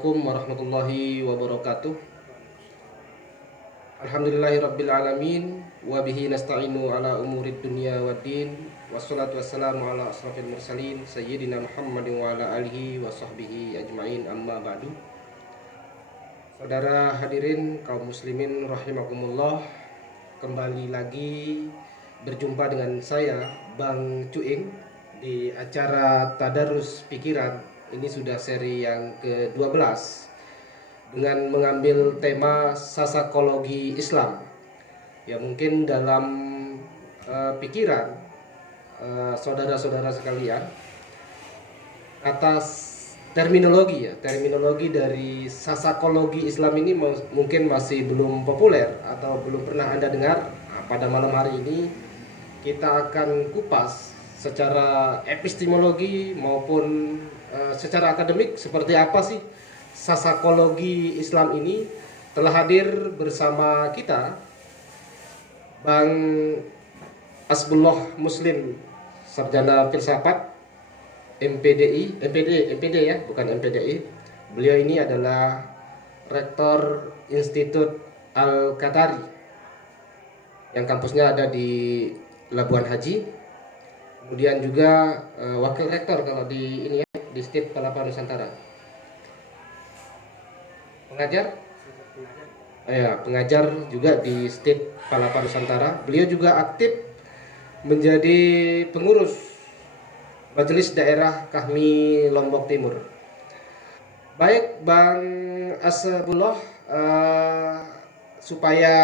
Assalamualaikum warahmatullahi wabarakatuh. Alhamdulillahirabbil alamin wa bihi nasta'inu ala umurid dunya waddin. Wassalatu wassalamu ala asrafil mursalin sayyidina Muhammadin wa ala alihi wa sahbihi ajmain, amma ba'du. Saudara hadirin kaum muslimin rahimakumullah, kembali lagi berjumpa dengan saya Bang Cuing di acara Tadarus Pikiran. Ini sudah seri yang ke-12 dengan mengambil tema sasakologi Islam. Ya, mungkin dalam pikiran saudara-saudara sekalian, atas terminologi dari sasakologi Islam ini mungkin masih belum populer atau belum pernah Anda dengar. Nah, pada malam hari ini kita akan kupas secara epistemologi maupun secara akademik seperti apa sih sasakologi Islam ini. Telah hadir bersama kita Bang Hasbullah Muslim, sarjana filsafat, MPD ya, bukan MPDI. Beliau ini adalah rektor Institut Al-Qatari yang kampusnya ada di Labuan Haji. Kemudian juga wakil rektor kalau di ini ya, di STIP Palapa Nusantara. Pengajar juga di STIP Palapa Nusantara. Beliau juga aktif menjadi pengurus Majelis Daerah Kahmi Lombok Timur. Baik Bang Hasbullah, supaya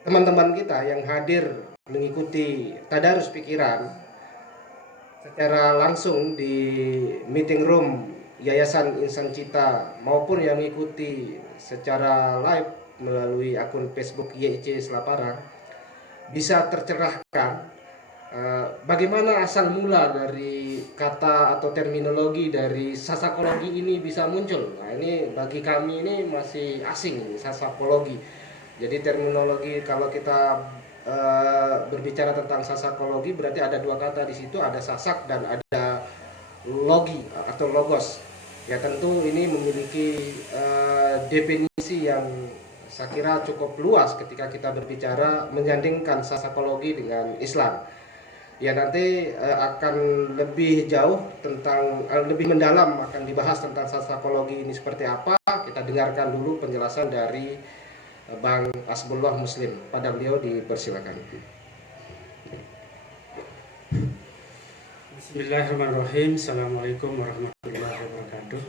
teman-teman kita yang hadir mengikuti Tadarus Pikiran secara langsung di meeting room Yayasan Insan Cita maupun yang mengikuti secara live melalui akun Facebook YIC Selaparang bisa tercerahkan bagaimana asal mula dari kata atau terminologi dari sasakologi ini bisa muncul. Nah, ini bagi kami ini masih asing, sasakologi. Jadi terminologi, kalau kita berbicara tentang sasakologi berarti ada dua kata di situ, ada sasak dan ada logi atau logos. Ya, tentu ini memiliki definisi yang saya kira cukup luas ketika kita berbicara menyandingkan sasakologi dengan Islam. Ya, nanti akan lebih jauh tentang lebih mendalam akan dibahas tentang sasakologi ini seperti apa. Kita dengarkan dulu penjelasan dari Bang Hasbullah Muslim. Pada beliau dipersilakan. Bismillahirrahmanirrahim. Assalamualaikum warahmatullahi wabarakatuh.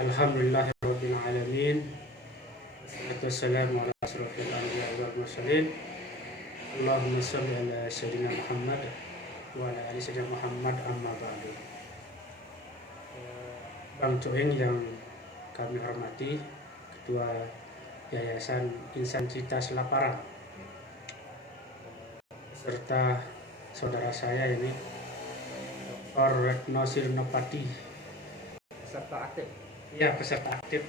Alhamdulillahirabbil alamin. Wassalatu wassalamu ala asrofil anbiya'i wal mursalin. Allahumma shalli ala sayyidina Muhammad wa ala ali sayyidina Muhammad, amma ba'du. Bang Cuing yang kami hormati, Ketua Yayasan Insan Cita Selaparang, serta saudara saya ini Dr. Retno Sirnopati, Peserta aktif. ya peserta aktif,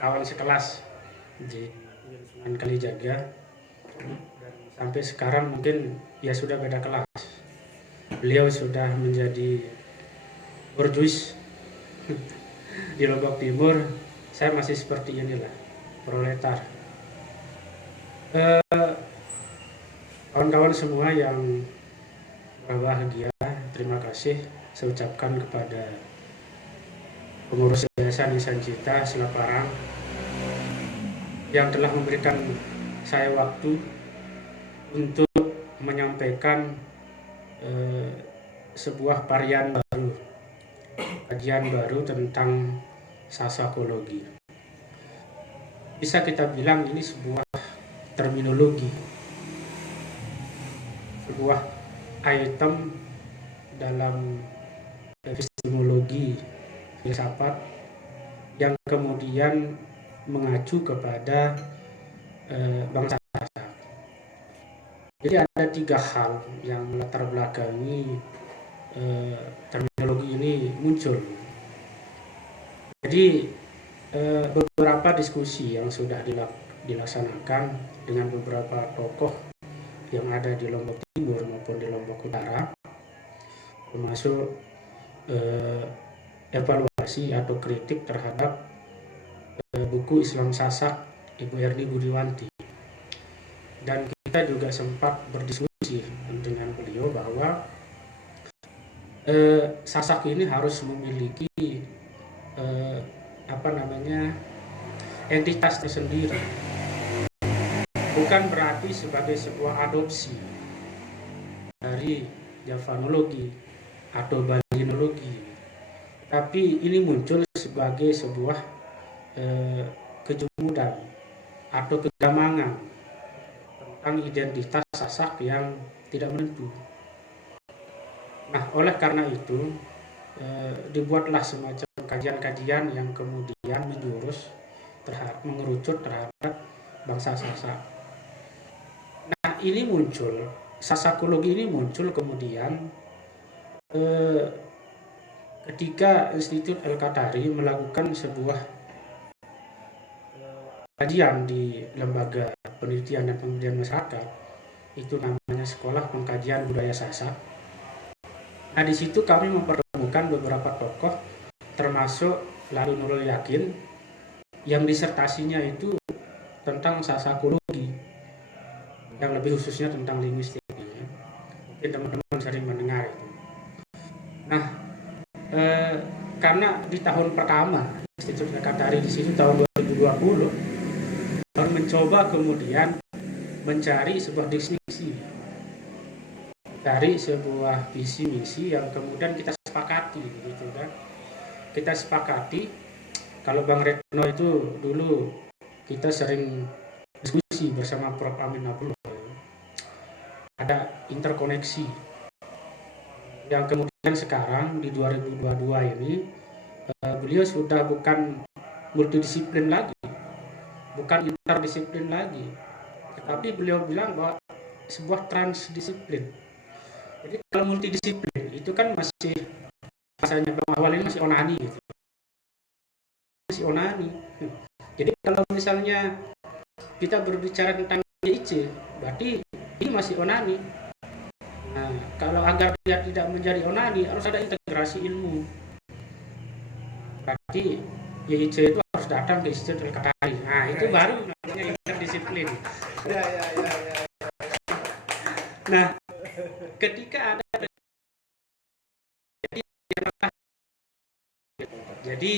kawan sekelas di Sunan Kalijaga, dan sampai sekarang mungkin ya sudah beda kelas. Beliau sudah menjadi borjuis di Lombok Timur. Saya masih seperti inilah, proletar. Kawan-kawan semua yang berbahagia, terima kasih saya ucapkan kepada pengurus Yayasan Insan Cita Selaparang yang telah memberikan saya waktu untuk menyampaikan sebuah varian baru, kajian baru tentang sasakologi. Bisa kita bilang ini sebuah terminologi, sebuah item dalam epistemologi filsafat yang kemudian mengacu kepada bangsa-bangsa. Jadi ada tiga hal yang melatar belakangi terminologi ini muncul. Jadi beberapa diskusi yang sudah dilaksanakan dengan beberapa tokoh yang ada di Lombok Timur maupun di Lombok Utara, termasuk evaluasi atau kritik terhadap buku Islam Sasak Ibu Erni Budiwanti. Dan kita juga sempat berdiskusi dengan beliau bahwa Sasak ini harus memiliki entitas tersendiri, bukan berarti sebagai sebuah adopsi dari Javanologi atau Balinologi, tapi ini muncul sebagai sebuah kejumudan atau kegamangan tentang identitas Sasak yang tidak menentu. Nah, oleh karena itu dibuatlah semacam kajian-kajian yang kemudian mengerucut terhadap bangsa Sasak. Nah, ini muncul, Sasakologi ini muncul kemudian ketika Institut Al-Qatari melakukan sebuah kajian di lembaga penelitian dan pemberdayaan masyarakat, itu namanya Sekolah Pengkajian Budaya Sasak. Nah, di situ kami mempertemukan beberapa tokoh, termasuk Lalu Nurul Yakin, yang disertasinya itu tentang Sasakologi, yang lebih khususnya tentang linguistik. Mungkin teman-teman sering mendengar itu. Nah, karena di tahun pertama Institut Al-Qatari di situ tahun 2020 baru mencoba kemudian mencari sebuah distinksi dari sebuah visi misi yang kemudian kita sepakati, gitu kan. Kita sepakati, kalau Bang Retno itu dulu kita sering diskusi bersama Prof. Amin Abdullah, ada interkoneksi yang kemudian sekarang di 2022 ini beliau sudah bukan multidisiplin lagi, bukan interdisiplin lagi, tetapi beliau bilang bahwa sebuah transdisiplin. Jadi kalau multidisiplin itu kan masih masanya Bang Awal ini masih onani gitu. Masih onani. Jadi kalau misalnya kita berbicara tentang YIC, berarti ini masih onani. Nah, kalau agar dia tidak menjadi onani harus ada integrasi ilmu. Berarti YIC itu harus datang ke Institut Al-Qatari. Nah, itu baru namanya interdisiplin. Nah, ketika ada jadi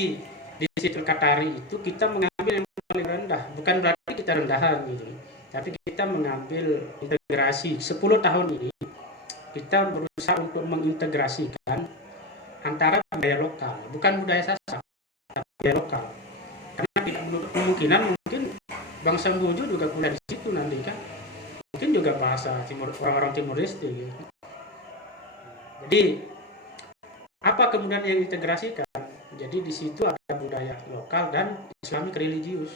di Institut Al-Qatari itu kita mengambil yang paling rendah, bukan berarti kita rendahan gitu, tapi kita mengambil integrasi. 10 tahun ini kita berusaha untuk mengintegrasikan antara budaya lokal, bukan budaya Sasak, tapi budaya lokal. Karena tidak menutup kemungkinan mungkin Bang Sembojo juga kuliah di situ nanti kan, mungkin juga bahasa Timur, orang-orang Timur Leste gitu. Jadi apa kemudian yang diintegrasikan? Jadi di situ ada budaya lokal dan Islamic religius.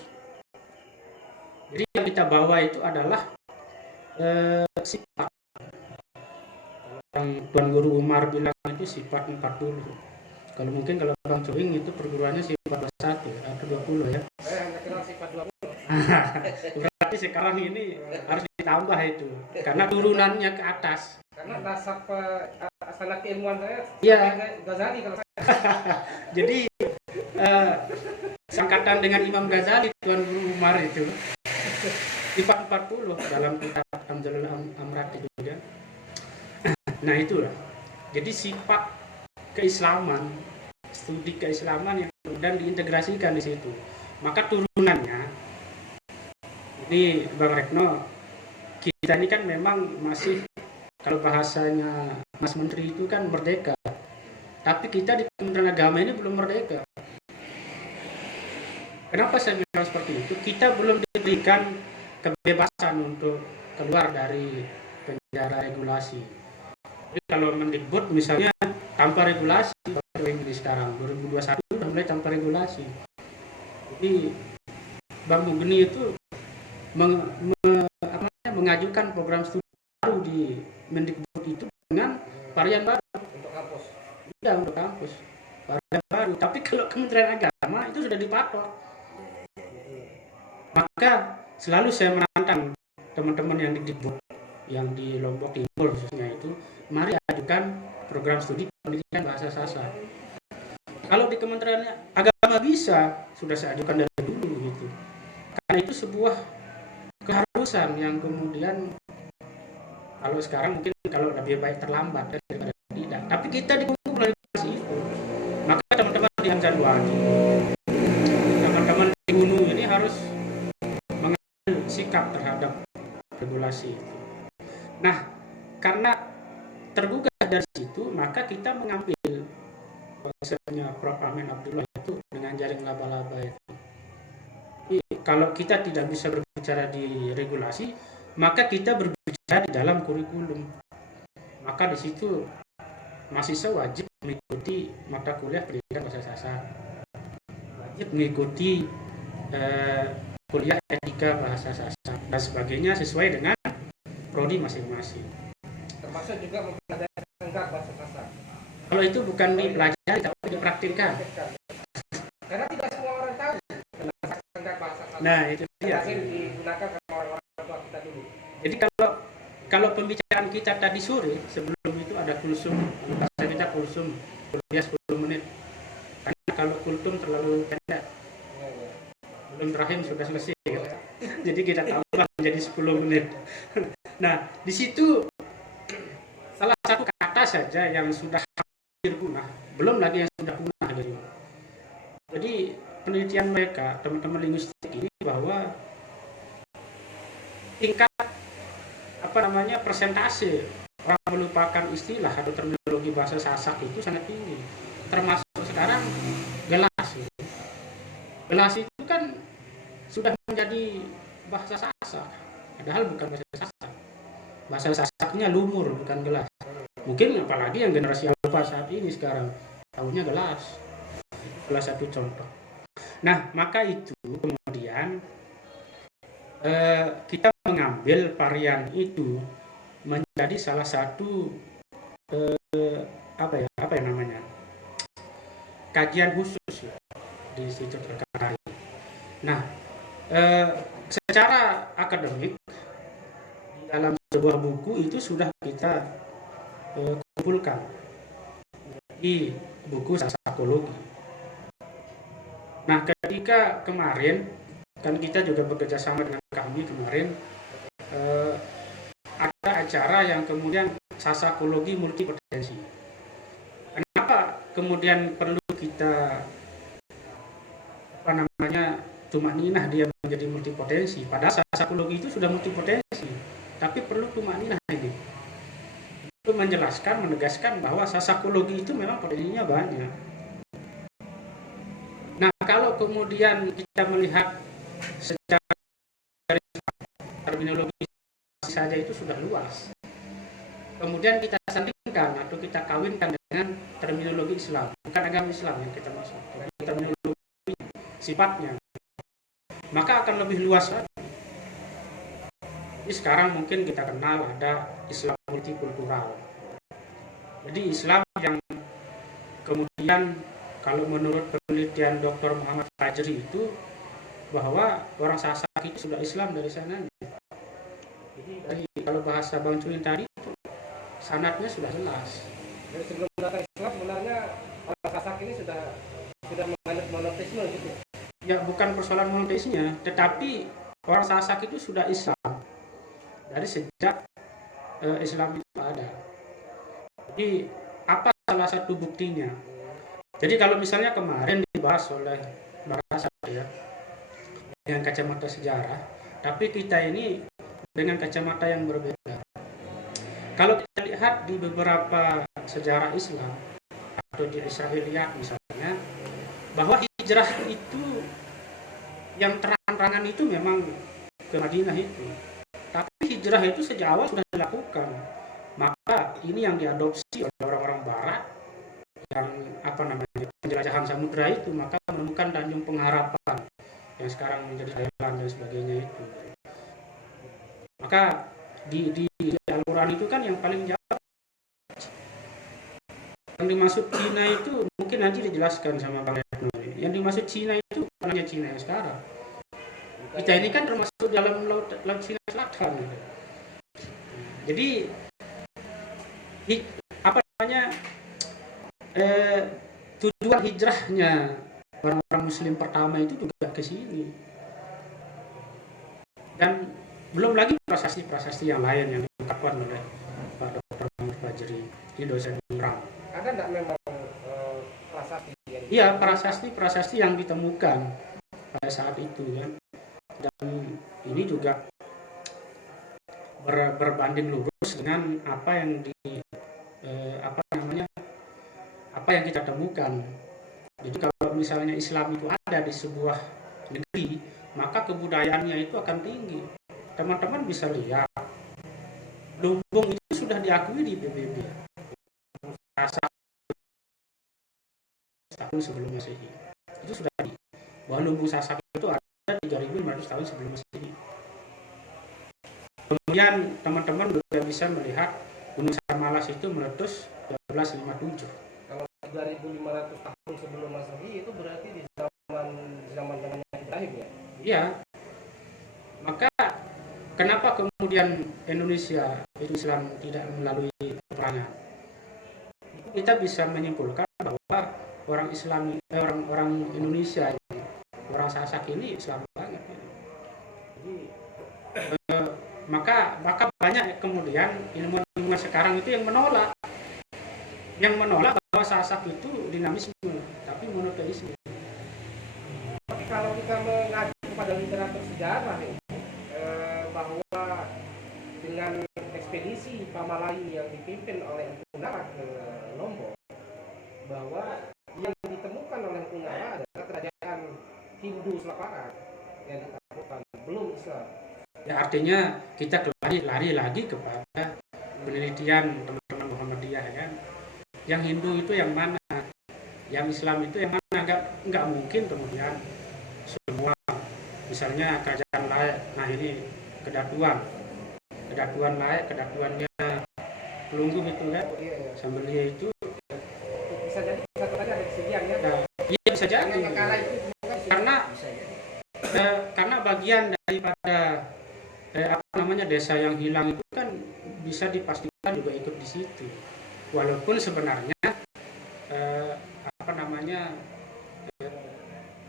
Jadi yang kita bawa itu adalah sifat. Yang Tuan Guru Umar bilang itu sifat 40. Kalau mungkin kalau Bang Coing itu perguruannya sifat 21 atau 20 ya. Saya hanya kenal sifat 20. Berarti sekarang ini harus ditambah itu, karena turunannya ke atas. Karena nasab asal keilmuan saya Ghazali kalau saya. Jadi sangkatan dengan Imam Ghazali Tuan Guru Umar itu sifat 40 dalam kitab Amzalul Amrat itu ya. Nah itulah. Jadi sifat keislaman, studi keislaman yang kemudian diintegrasikan di situ. Maka turunannya ini Bang Retno, kita ini kan memang masih, kalau bahasanya Mas Menteri itu kan merdeka, tapi kita di Kementerian Agama ini belum merdeka. Kenapa saya bilang seperti itu? Kita belum diberikan kebebasan untuk keluar dari penjara regulasi. Jadi kalau Mendikbud misalnya tanpa regulasi, ini sekarang 2021 sudah mulai tanpa regulasi. Jadi Bang Mugeni itu mengajukan program studi baru di Mendikbud itu dengan varian baru untuk kampus. Tidak untuk kampus, varian baru. Tapi kalau Kementerian Agama itu sudah dipatok. Maka selalu saya menantang teman-teman yang di Dikbud, yang di Lombok Timur khususnya itu, mari ajukan program studi pendidikan bahasa Sasak. Kalau di Kementerian Agama bisa, sudah saya ajukan dari dulu gitu. Karena itu sebuah keharusan yang kemudian kalau sekarang mungkin kalau lebih baik terlambat daripada tidak. Tapi kita dikungkung regulasi itu. Maka teman-teman di Anjanwadi, teman-teman di Gunung ini harus mengambil sikap terhadap regulasi itu. Nah, karena tergugah dari situ, maka kita mengambil konsepnya Prof. Amin Abdullah itu dengan jaring laba-laba itu. Jadi, kalau kita tidak bisa berbicara di regulasi, maka kita berbicara di dalam kurikulum. Maka di situ mahasiswa wajib mengikuti mata kuliah pendidikan bahasa Sasak, wajib mengikuti kuliah etika bahasa Sasak dan sebagainya sesuai dengan prodi masing-masing. Termasuk juga mempelajari tengkar bahasa Sasak. Kalau itu bukan dipelajari tapi dipraktikkan. Karena tidak semua orang tahu tengkar bahasa Sasak. Nah, itu dia. Masih digunakan sama orang-orang tua kita dulu. Jadi kalau pembicaraan kita tadi sore, sebelum itu ada kulsum, bahasa kita kulsum, kuliah 10 menit. Karena kalau kultum terlalu pendek, belum rahim sudah selesai. Jadi kita tambah menjadi 10 menit. Nah, di situ salah satu kata saja yang sudah hampir punah, belum lagi yang sudah punah gitu. Jadi penelitian mereka, teman-teman linguistik ini, bahwa tingkat persentase orang melupakan istilah atau terminologi bahasa Sasak itu sangat tinggi. Termasuk sekarang gelas. Gelas itu kan sudah menjadi bahasa Sasak, padahal bukan bahasa Sasak. Bahasa Sasaknya lumur, bukan gelas. Mungkin apalagi yang generasi alfa saat ini sekarang tahunya gelas. Gelas satu contoh. Nah, maka itu kemudian kita mengambil varian itu menjadi salah satu kajian khusus di situ terkait. Nah, secara akademik dalam sebuah buku itu sudah kita kumpulkan di buku Sasakologi. Nah, ketika kemarin kan kita juga bekerja sama dengan kami kemarin ada acara yang kemudian Sasakologi multipotensi. Kenapa kemudian perlu kita tumakninah dia menjadi multipotensi? Padahal Sasakologi itu sudah multipotensi, tapi perlu tumakninah ini untuk menjelaskan, menegaskan bahwa Sasakologi itu memang potensinya banyak. Nah, kalau kemudian kita melihat secara terminologi saja itu sudah luas, kemudian kita sandingkan atau kita kawinkan dengan terminologi Islam, bukan agama Islam yang kita maksud, terminologi sifatnya, maka akan lebih luas lagi. Jadi sekarang mungkin kita kenal ada Islam multikultural. Jadi Islam yang kemudian kalau menurut penelitian Dr. Muhammad Fajri itu bahwa orang Sasak itu sudah Islam dari sananya. Jadi kalau bahasa Bang Cuin tadi itu sanadnya sudah jelas. Dari sebelum datang Islam sebenarnya orang Sasak ini sudah menganut monoteisme gitu. Ya, bukan persoalan monoteisnya, tetapi orang Sasak itu sudah Islam dari sejak Islam itu ada. Jadi apa salah satu buktinya? Jadi kalau misalnya kemarin dibahas oleh Barasa ya dengan kacamata sejarah, tapi kita ini dengan kacamata yang berbeda. Kalau kita lihat di beberapa sejarah Islam atau di Israiliyat misalnya, bahwa hijrah itu yang terang-terangan itu memang ke Madinah itu. Tapi hijrah itu sejak awal sudah dilakukan. Maka ini yang diadopsi oleh orang-orang Barat yang penjelajahan samudra itu, maka menemukan Tanjung Pengharapan yang sekarang menjadi Thailand dan sebagainya itu. Maka di Al-Quran itu kan yang paling jauh yang dimaksud Cina itu mungkin nanti dijelaskan sama Bang Retno. Yang dimaksud Cina itu bukan hanya Cina yang sekarang. Kita ini kan termasuk dalam laut Cina Selatan. Jadi eh, tujuan hijrahnya orang-orang Muslim pertama itu juga ke sini. Dan belum lagi prasasti-prasasti yang lain yang diungkapkan oleh Pak Dr. Muhammad Fajri di dosen Unram. Ada nggak memang prasasti yang Iya, prasasti-prasasti yang ditemukan pada saat itu kan. Dan ini juga berbanding lurus dengan apa yang apa yang kita temukan. Jadi kalau misalnya Islam itu ada di sebuah negeri, maka kebudayaannya itu akan tinggi. Teman-teman bisa lihat, lumbung itu sudah diakui di PBB. Rasa tahun sebelum Masehi. Itu sudah bahwa lumbung Sasak itu ada 3.500 tahun sebelum Masehi. Kemudian teman-teman juga bisa melihat Gunung Sarmalas itu meletus 1257. kalau 3.500 tahun sebelum Masehi itu berarti di zaman Ibrahim ya? Iya. Maka kenapa kemudian Indonesia itu Islam tidak melalui peperangan? Kita bisa menyimpulkan bahwa orang Islam, orang Indonesia ini, orang Sasak ini Islam banget. Jadi maka banyak kemudian ilmuwan sekarang itu yang menolak bahwa Sasak itu dinamisme, tapi monoteisme. Tapi kalau kita mengacu kepada literatur sejarah ini, bahwa dengan ekspedisi Pamalayu yang dipimpin oleh Empu Nara ke Lombok, bahwa yang ditemukan oleh Empu Nara adalah kerajaan Hindu Selaparan yang ditemukan, belum Islam. Ya artinya kita lari lagi kepada penelitian teman-teman Muhammadiyah kan. Yang Hindu itu yang mana? Yang Islam itu yang mana? Enggak mungkin kemudian semua, misalnya kerajaan Laek, nah ini kedatuan Laek, kedatuannya Pelungguh itu kan, Sambelia itu Bisa jadi satu saja ada kesediaannya. Iya bisa jadi. Karena bagian daripada desa yang hilang itu kan bisa dipastikan juga ikut di situ. Walaupun sebenarnya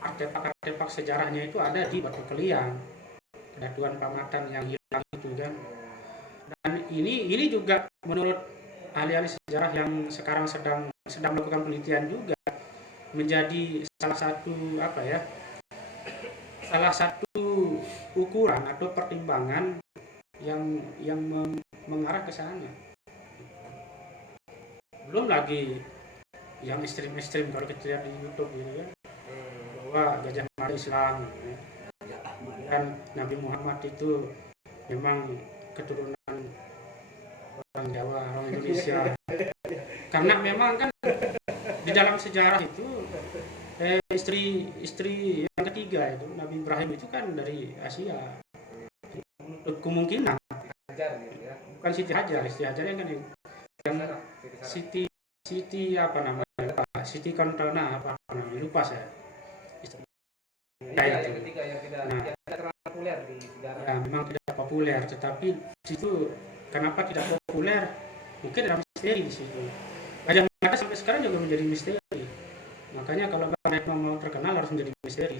artefak sejarahnya itu ada di Batu Keliang, kedatuan Pamatan yang hilang itu kan. Dan ini juga menurut ahli-ahli sejarah yang sekarang sedang melakukan penelitian juga menjadi salah satu ukuran atau pertimbangan yang mengarah ke sana. Belum lagi yang ekstrim kalau kita lihat di YouTube gitu kan, bahwa Gajah Mada Islam dan Nabi Muhammad itu memang keturunan orang Jawa, orang Indonesia. Karena memang kan di dalam sejarah itu istri yang ketiga itu Nabi Ibrahim itu kan dari Asia. Kemungkinan bukan Siti Hajar yang kan yang Siti apa namanya, Siti Kontona apa namanya, lupa saya. Yang ketiga yang tidak terlalu populer di sejarah. Ya memang tidak populer, tetapi situ kenapa tidak populer? Mungkin ada misteri di situ. Gajah Mada sampai sekarang juga menjadi misteri. Makanya kalau Bang Retno mau terkenal harus menjadi misteri.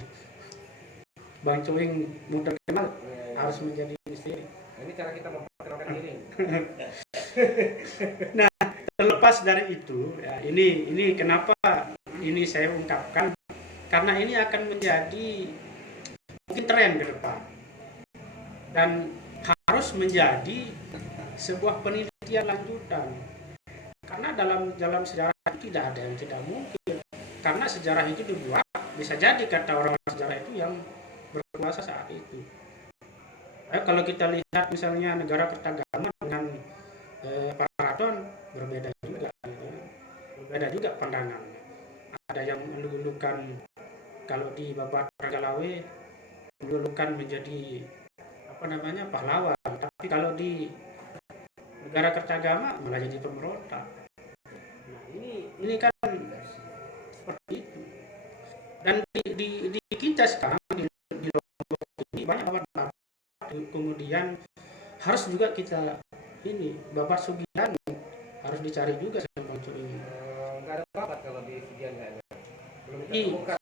Bang Cuing mau terkenal harus menjadi misteri. Ini cara kita memperkenalkan diri. Nah, terlepas dari itu, ya, ini kenapa ini saya ungkapkan, karena ini akan menjadi mungkin tren ke depan dan harus menjadi sebuah penelitian lanjutan. Karena dalam sejarah tidak ada yang tidak mungkin. Karena sejarah itu dibuat, bisa jadi kata orang sejarah itu yang berkuasa saat itu. Kalau kita lihat misalnya negara Kertagama dengan Keraton berbeda juga pandangannya. Ada yang melulukan, kalau di Babat Ragalawe melulukan menjadi pahlawan, tapi kalau di negara Kertagama malah jadi pemberontak. Nah, ini kan seperti itu. Dan di kita sekarang di Lombok ini banyak babat, kemudian harus juga kita Babat Sugiani harus dicari juga sama ini. nggak ada babat kalau di Sidian kayaknya. Belum kita Ih. temukan.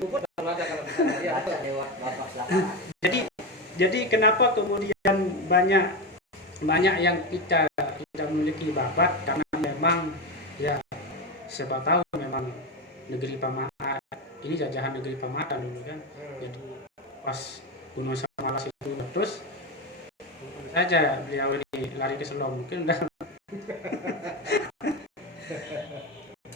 Bubut kalau ada kalau misalnya dia ada lewat babat lapangan. Jadi kenapa kemudian banyak yang kita tidak memiliki babat, karena memang ya siapa tahu memang negeri Pamata ini jajahan negeri Pamata dulu kan. Jadi pas Gunung Samalas itu terus saja beliau ini lari ke Selong mungkin udah.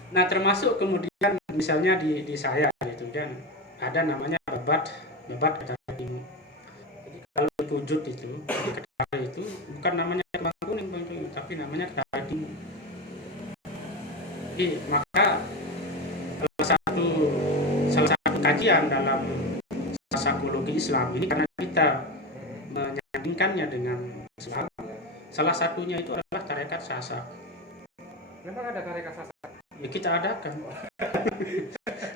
Nah termasuk kemudian misalnya di saya gitu kan ada namanya babat Kedari Timur. Jadi kalau di Pujut itu di Kedari itu bukan namanya Kembang Kuning Bang Cuy, tapi namanya Kedari Timur. Jadi maka salah satu kajian dalam psikologi Islam ini, karena kita menyandingkannya dengan Islam, salah satunya itu adalah tarekat Sasak. Memang ada tarekat Sasak. Ya kita adakan.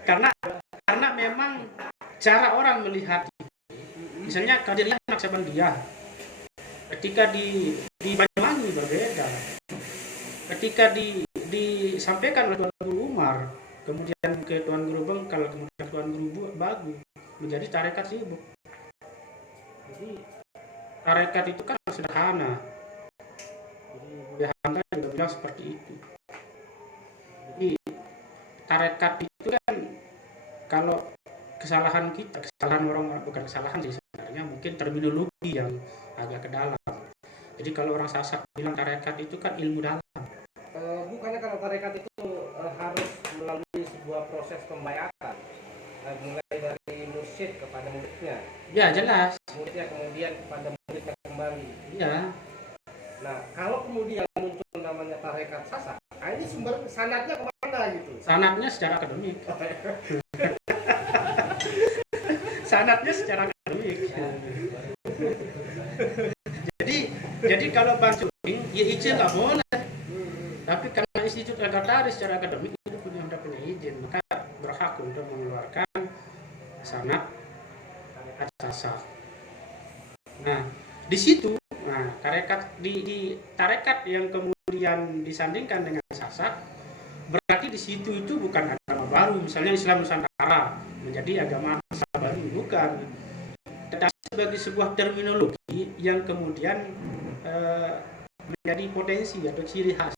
karena memang cara orang melihat itu. Misalnya Qadiriyah Naqsabandiyah ketika di Banyuwangi berbeda. Ketika disampaikan oleh Tuan Guru Umar, kemudian ke Tuan Guru Bengkal, kemudian Tuan Guru Bagu, menjadi tarekat sibuk. Jadi tarekat itu kan sederhana. Jadi Buya Hamka juga bilang seperti itu. Jadi tarekat itu kan kalau kesalahan orang bukan kesalahan sih sebenarnya, mungkin terminologi yang agak ke dalam. Jadi kalau orang Sasak bilang tarekat itu kan ilmu dalam. Bukannya kalau tarekat itu harus melalui sebuah proses pembayatan, mulai dari mursyid kepada muridnya. Ya jelas. Muridnya kemudian kepada muridnya kembali. Iya. Nah kalau kemudian muncul namanya tarekat Sasak, ini sumber sanadnya kemana gitu? Sanadnya secara akademik. Sanadnya secara akademik. Jadi kalau Bang Cuing, ya izin nggak boleh. Tapi karena Institut Al-Qadari secara akademik itu punya izin, maka berhak untuk mengeluarkan sanad tarekat Sasak. Nah, di situ, tarekat di tarekat yang kemudian disandingkan dengan Sasak, berarti di situ itu bukan agama baru, misalnya Islam Nusantara menjadi agama baru, bukan. Tetapi sebagai sebuah terminologi yang kemudian menjadi potensi atau ciri khas.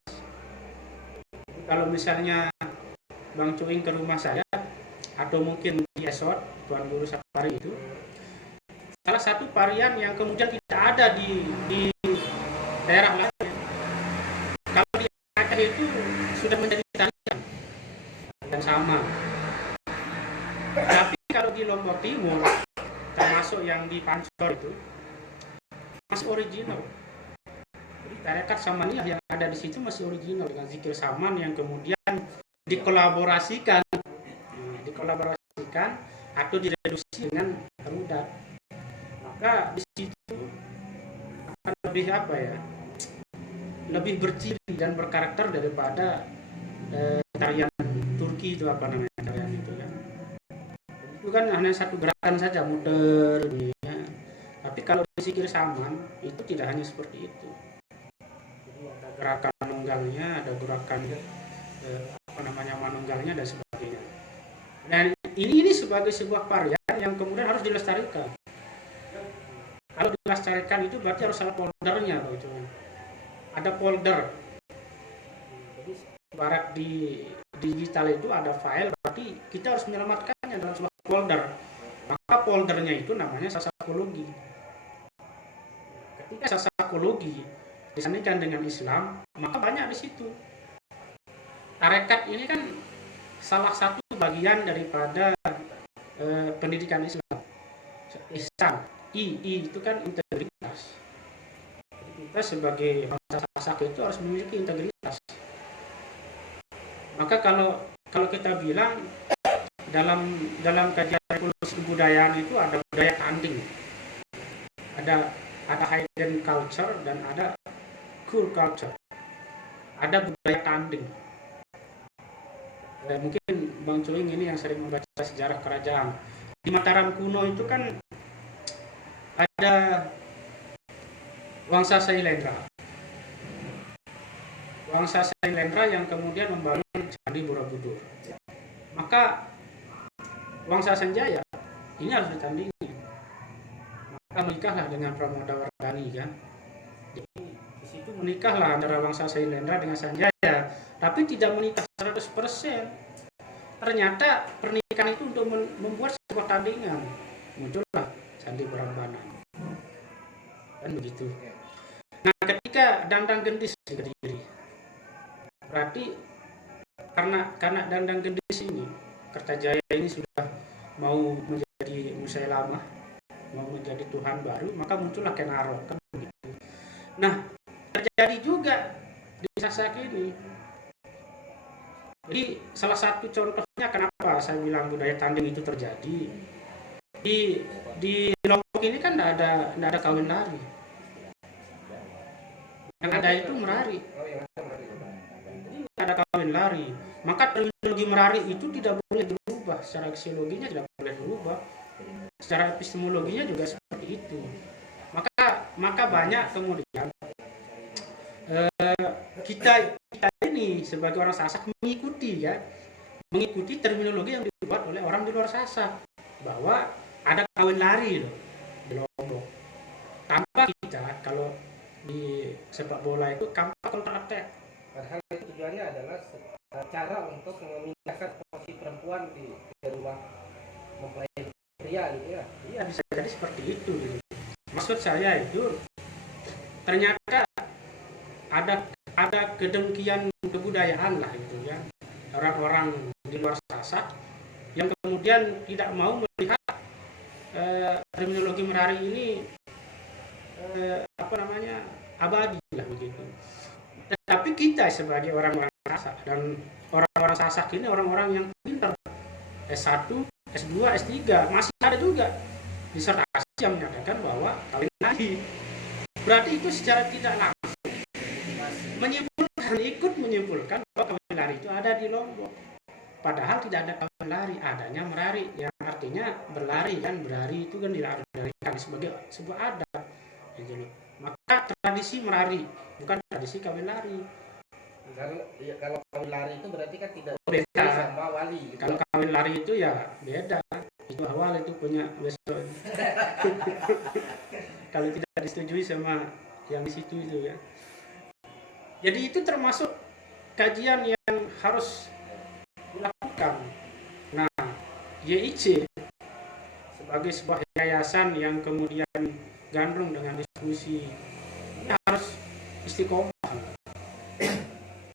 Kalau misalnya Bang Cuing ke rumah saya atau mungkin di Esot Tuan Guru Sapari itu, salah satu varian yang kemudian tidak ada di daerah lain. Kalau di Aceh itu sudah menjadi tarian dan sama. Tapi kalau di Lombok Timur, termasuk yang di Pancor itu, masih original. Tarekat Samaniyah yang ada di situ masih original dengan zikir saman yang kemudian dikolaborasikan atau direduksi dengan rudat. Maka di situ akan lebih lebih berciri dan berkarakter daripada tarian Turki itu tarian itu kan. Itu kan hanya satu gerakan saja muter ya. Tapi kalau di zikir saman itu tidak hanya seperti itu. Gerakan manunggalnya, ada gerakan manunggalnya dan sebagainya. Dan ini sebagai sebuah varian yang kemudian harus dilestarikan. Kalau dilestarikan itu berarti harus ada foldernya, gitu. Ada folder. Jadi barat di digital itu ada file, berarti kita harus menyelamatkannya dalam sebuah folder. Maka foldernya itu namanya sasakologi. Ketika sasakologi disandingkan dengan Islam, maka banyak di situ. Tarekat ini kan salah satu bagian daripada pendidikan Islam. Ihsan, I itu kan integritas. Kita sebagai bangsa Sasak itu harus memiliki integritas. Maka kalau kita bilang dalam kajian revolusi kebudayaan itu ada budaya tanding, ada hidden culture dan ada cool culture, ada budaya tanding. Mungkin Bang Cuing ini yang sering membaca sejarah kerajaan. Di Mataram kuno itu kan ada Wangsa Sailendra. bangsa Sailendra yang kemudian membangun Candi Borobudur. Maka Wangsa Sanjaya ini harus ditandingi. Maka menikahlah dengan Pramodawardhani kan. Jadi di situ menikahlah antara Wangsa Sailendra dengan Sanjaya, tapi tidak menikah 100%. Ternyata pernikahan itu untuk membuat sebuah tandingan. Muncullah Candi Prambanan. Kan begitu. Nah, ketika Dandang Gendis berdiri, berarti karena Dandang Gendis ini, Kertajaya ini sudah mau menjadi Musailamah, mau menjadi Tuhan baru, maka muncullah Kenaro kan begitu. Nah, terjadi juga di Sasak ini. Jadi salah satu contohnya kenapa saya bilang budaya tanding itu terjadi di Lombok ini kan tidak ada kawin lari, yang ada itu merari. Jadi tidak ada kawin lari, maka terminologi merari itu tidak boleh berubah. Secara aksiologinya tidak boleh berubah, secara epistemologinya juga seperti itu. Maka banyak kemudian kita ini sebagai orang Sasak mengikuti terminologi yang dibuat oleh orang di luar Sasak, bahwa ada kawin lari loh di Lombok. Tanpa kita, kalau di sepak bola itu kampak counter attack. Padahal itu tujuannya adalah cara untuk memindahkan posisi perempuan di rumah mempelai pria gitu ya. Iya, bisa jadi seperti itu gitu. Maksud saya itu ternyata ada kedengkian kebudayaan lah itu ya, orang-orang di luar Sasak yang kemudian tidak mau melihat terminologi merari ini abadi lah begitu. Tetapi kita sebagai orang-orang Sasak, dan orang-orang Sasak ini orang-orang yang pintar, S1, S2, S3, masih ada juga disertasi yang menyatakan bahwa kawin lari. Berarti itu secara tidak langsung ikut menyimpulkan bahwa kawin lari itu ada di Lombok. Padahal tidak ada kawin lari, adanya merari, yang artinya berlari kan, berlari itu kan diartikan sebagai sebuah adat. Gitu. Maka tradisi merari, bukan tradisi kawin lari. Kalau kawin lari itu berarti kan tidak beda sama wali. Gitu. Kalau kawin lari itu ya beda. Itu awal itu punya besok. Kalau tidak disetujui sama yang di situ itu ya. Jadi itu termasuk kajian yang harus dilakukan. Nah, YIC sebagai sebuah yayasan yang kemudian gandrung dengan diskusi ini harus istiqomah.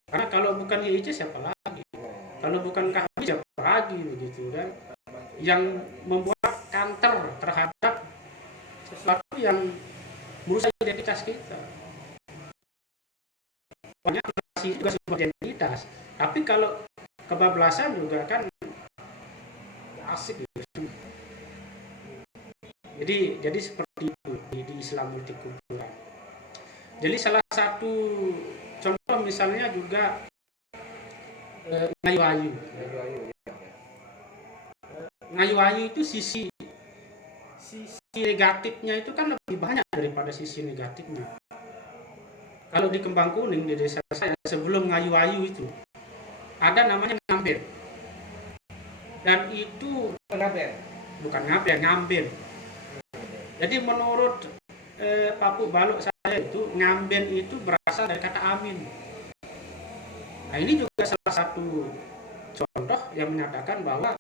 Karena kalau bukan YIC siapa lagi? Kalau bukan kami siapa lagi begitu kan? Yang membuat counter terhadap sesuatu yang merusak identitas kita. Banyak itu juga sebuah identitas. Tapi kalau kebablasan juga kan asik gitu. Jadi seperti itu di Islam multikultural. Jadi salah satu contoh misalnya juga Ngayu-ayu. Ngayu-ayu itu sisi negatifnya itu kan lebih banyak daripada sisi negatifnya. Kalau di Kembang Kuning di desa saya sebelum Ngayu-ayu itu ada namanya Ngamben. Dan itu bukan Ngamben. Jadi menurut Papu Baluk saya itu Ngamben itu berasal dari kata amin. Nah ini juga salah satu contoh yang menyatakan bahwa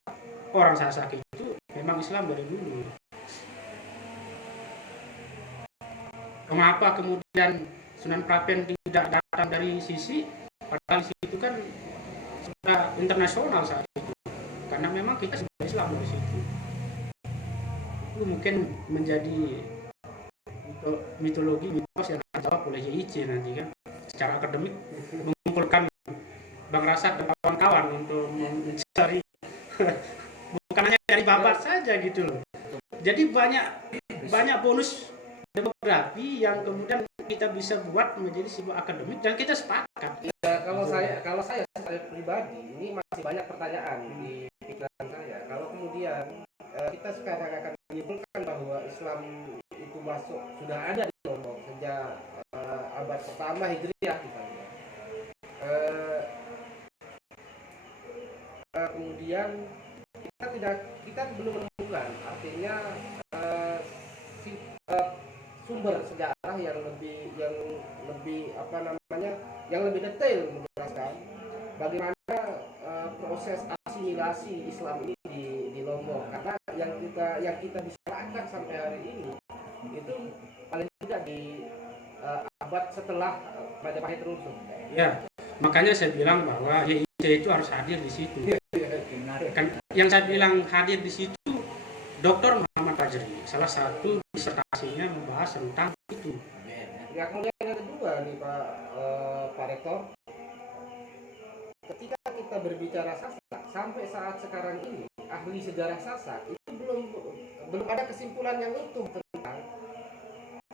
orang Sasak itu memang Islam dari dulu. Mengapa kemudian Sunan Prapen tidak datang dari sisi, padahal itu kan sudah internasional saat itu, karena memang kita sudah Islam dari situ. Itu mungkin menjadi mitologi mitos yang akan dijawab oleh YIC nanti kan, secara akademik mengumpulkan Bang Rasa dan kawan-kawan untuk mencari bukan hanya dari babat saja gitu loh. Jadi banyak bonus demografi yang kemudian kita bisa buat menjadi sebuah akademik dan kita sepakat. Ya, kalau saya secara pribadi ini masih banyak pertanyaan di pikiran saya. Kalau kemudian kita sekarang akan menyimpulkan bahwa Islam itu sudah ada di Lombok sejak abad pertama Hijriah misalnya. Eh, kemudian kita belum menemukan artinya eh, si- eh, sumber sejarah yang lebih apa namanya yang lebih detail menjelaskan bagaimana proses asimilasi Islam ini di Lombok, karena yang kita bisa angkat sampai hari ini itu paling tidak di abad setelah Majapahit runtuh. Ya, makanya saya bilang bahwa YIC itu harus hadir di situ. Kan yang saya bilang hadir di situ Dr. Muhammad Fajri, salah satu disertasinya membahas tentang itu. Ya, kemudian yang kedua nih Pak Rektor, ketika kita berbicara Sasak sampai saat sekarang ini ahli sejarah Sasak itu belum ada kesimpulan yang utuh tentang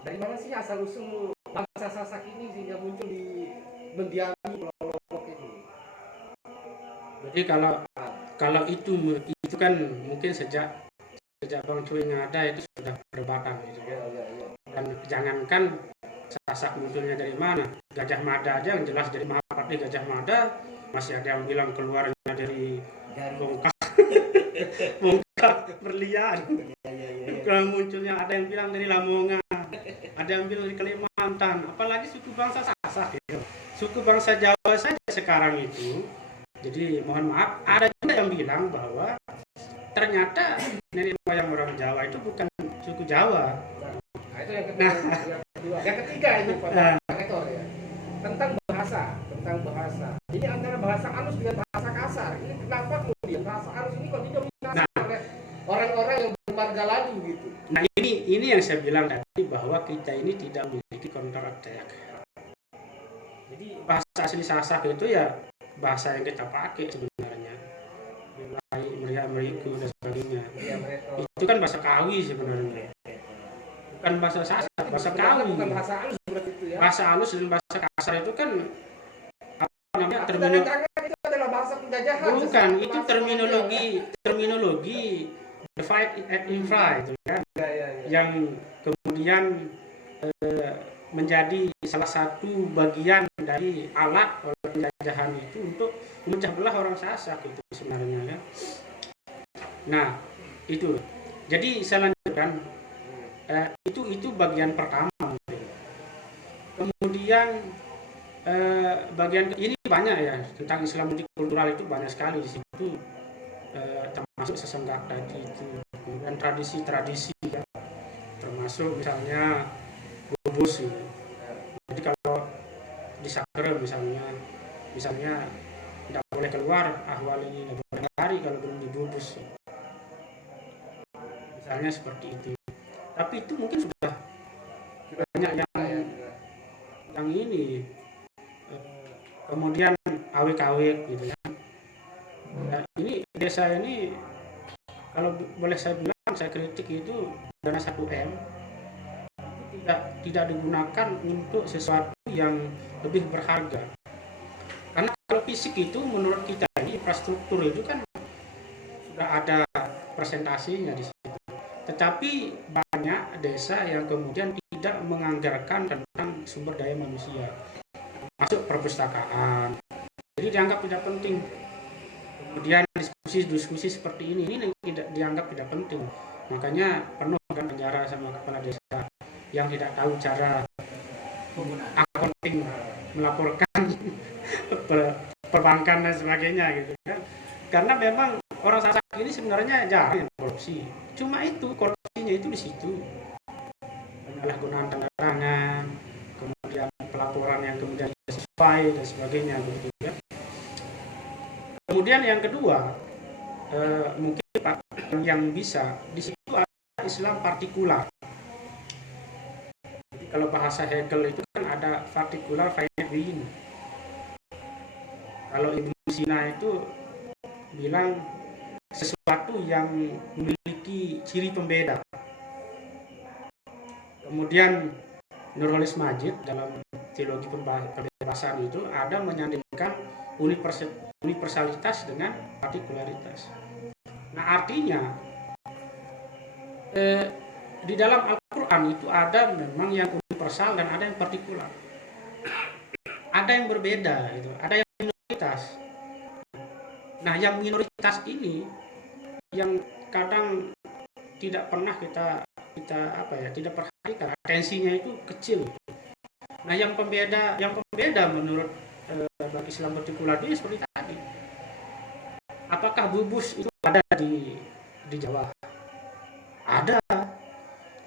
dari mana sih asal usul bangsa Sasak ini sehingga muncul di mendiami Pulau Lombok ini. Jadi kalau itu kan mungkin sejak Bang Cuing ada itu sudah berbatang gitu. Dan jangankan Sasak munculnya dari mana, Gajah Mada aja yang jelas dari Mahapati Gajah Mada, masih ada yang bilang keluarnya dari Bongkak Bongkak Berlian. Kalau munculnya ada yang bilang dari Lamongan, ada yang bilang dari Kalimantan, apalagi suku bangsa Sasak gitu. Suku bangsa Jawa saja sekarang itu. Jadi mohon maaf, ada juga yang bilang bahwa ternyata nenek moyang orang Jawa itu bukan suku Jawa. Nah, itu yang kedua. Yang ketiga ini Pak Rektor ya. Tentang bahasa. Ini antara bahasa halus dengan bahasa kasar. Ini kenapa kemudian bahasa halus ini kok didominasi oleh orang-orang yang bermarga lalu gitu. Nah, ini yang saya bilang tadi bahwa kita ini tidak memiliki counter attack. Jadi bahasa asli Sasak itu ya bahasa yang kita pakai sebenarnya. Meriah meriku dan sebagainya. Itu kan bahasa Kawi sebenarnya. Bukan bahasa Sasak, bahasa Kawi. Bukan bahasa halus berarti itu ya. Bahasa halus dan bahasa kasar itu kan apa namanya itu adalah bahasa penjajahan. Bukan, itu terminologi divide and infra itu kan. Yang kemudian menjadi salah satu bagian dari alat oleh penjajahan itu untuk memecah belah orang Sasak itu sebenarnya ya. Nah, itu. Jadi saya lanjutkan. Itu bagian pertama. Kemudian bagian ini banyak ya tentang Islam multikultural itu banyak sekali di situ, termasuk sesenggak tadi itu, kemudian tradisi-tradisi ya, termasuk misalnya bubus gitu. Jadi kalau di Sakre misalnya tidak boleh keluar ahwal ini, tidak boleh lari kalau belum dibubus misalnya seperti itu. Tapi itu mungkin sudah banyak yang ini kemudian awik-awik gitu ya. Nah, ini desa ini kalau boleh saya bilang, saya kritik itu dana 1M tidak digunakan untuk sesuatu yang lebih berharga. Karena kalau fisik itu menurut kita ini infrastruktur itu kan sudah ada presentasinya di situ. Tetapi banyak desa yang kemudian tidak menganggarkan tentang sumber daya manusia, masuk perpustakaan, jadi dianggap tidak penting. Kemudian diskusi seperti ini tidak dianggap tidak penting. Makanya penuh kan penjara sama kepala desa yang tidak tahu cara accounting, melaporkan perbankan dan sebagainya gitu kan. Karena memang orang Sasak ini sebenarnya jarang korupsi. Cuma itu korupsinya itu di situ. Penyalahgunaan tanda tangan, kemudian pelaporan yang kemudian sesuai dan sebagainya begitu ya. Kemudian yang kedua, mungkin yang bisa di situ ada Islam partikular. Jadi kalau bahasa Hegel itu kan ada partikular finite being. Kalau Ibnu Sina itu bilang sesuatu yang memiliki ciri pembeda. Kemudian Nurholis Majid dalam teologi pembebasan itu ada menyandingkan universalitas dengan partikularitas. Nah, artinya di dalam Al-Quran itu ada memang yang universal dan ada yang partikular. ada yang berbeda gitu, ada yang minoritas. Nah, yang minoritas ini yang kadang tidak pernah kita tidak perhatikan, atensinya itu kecil. Nah, yang pembeda menurut dalam Islam partikular itu seperti tadi. Apakah bubus itu ada di Jawa? Ada,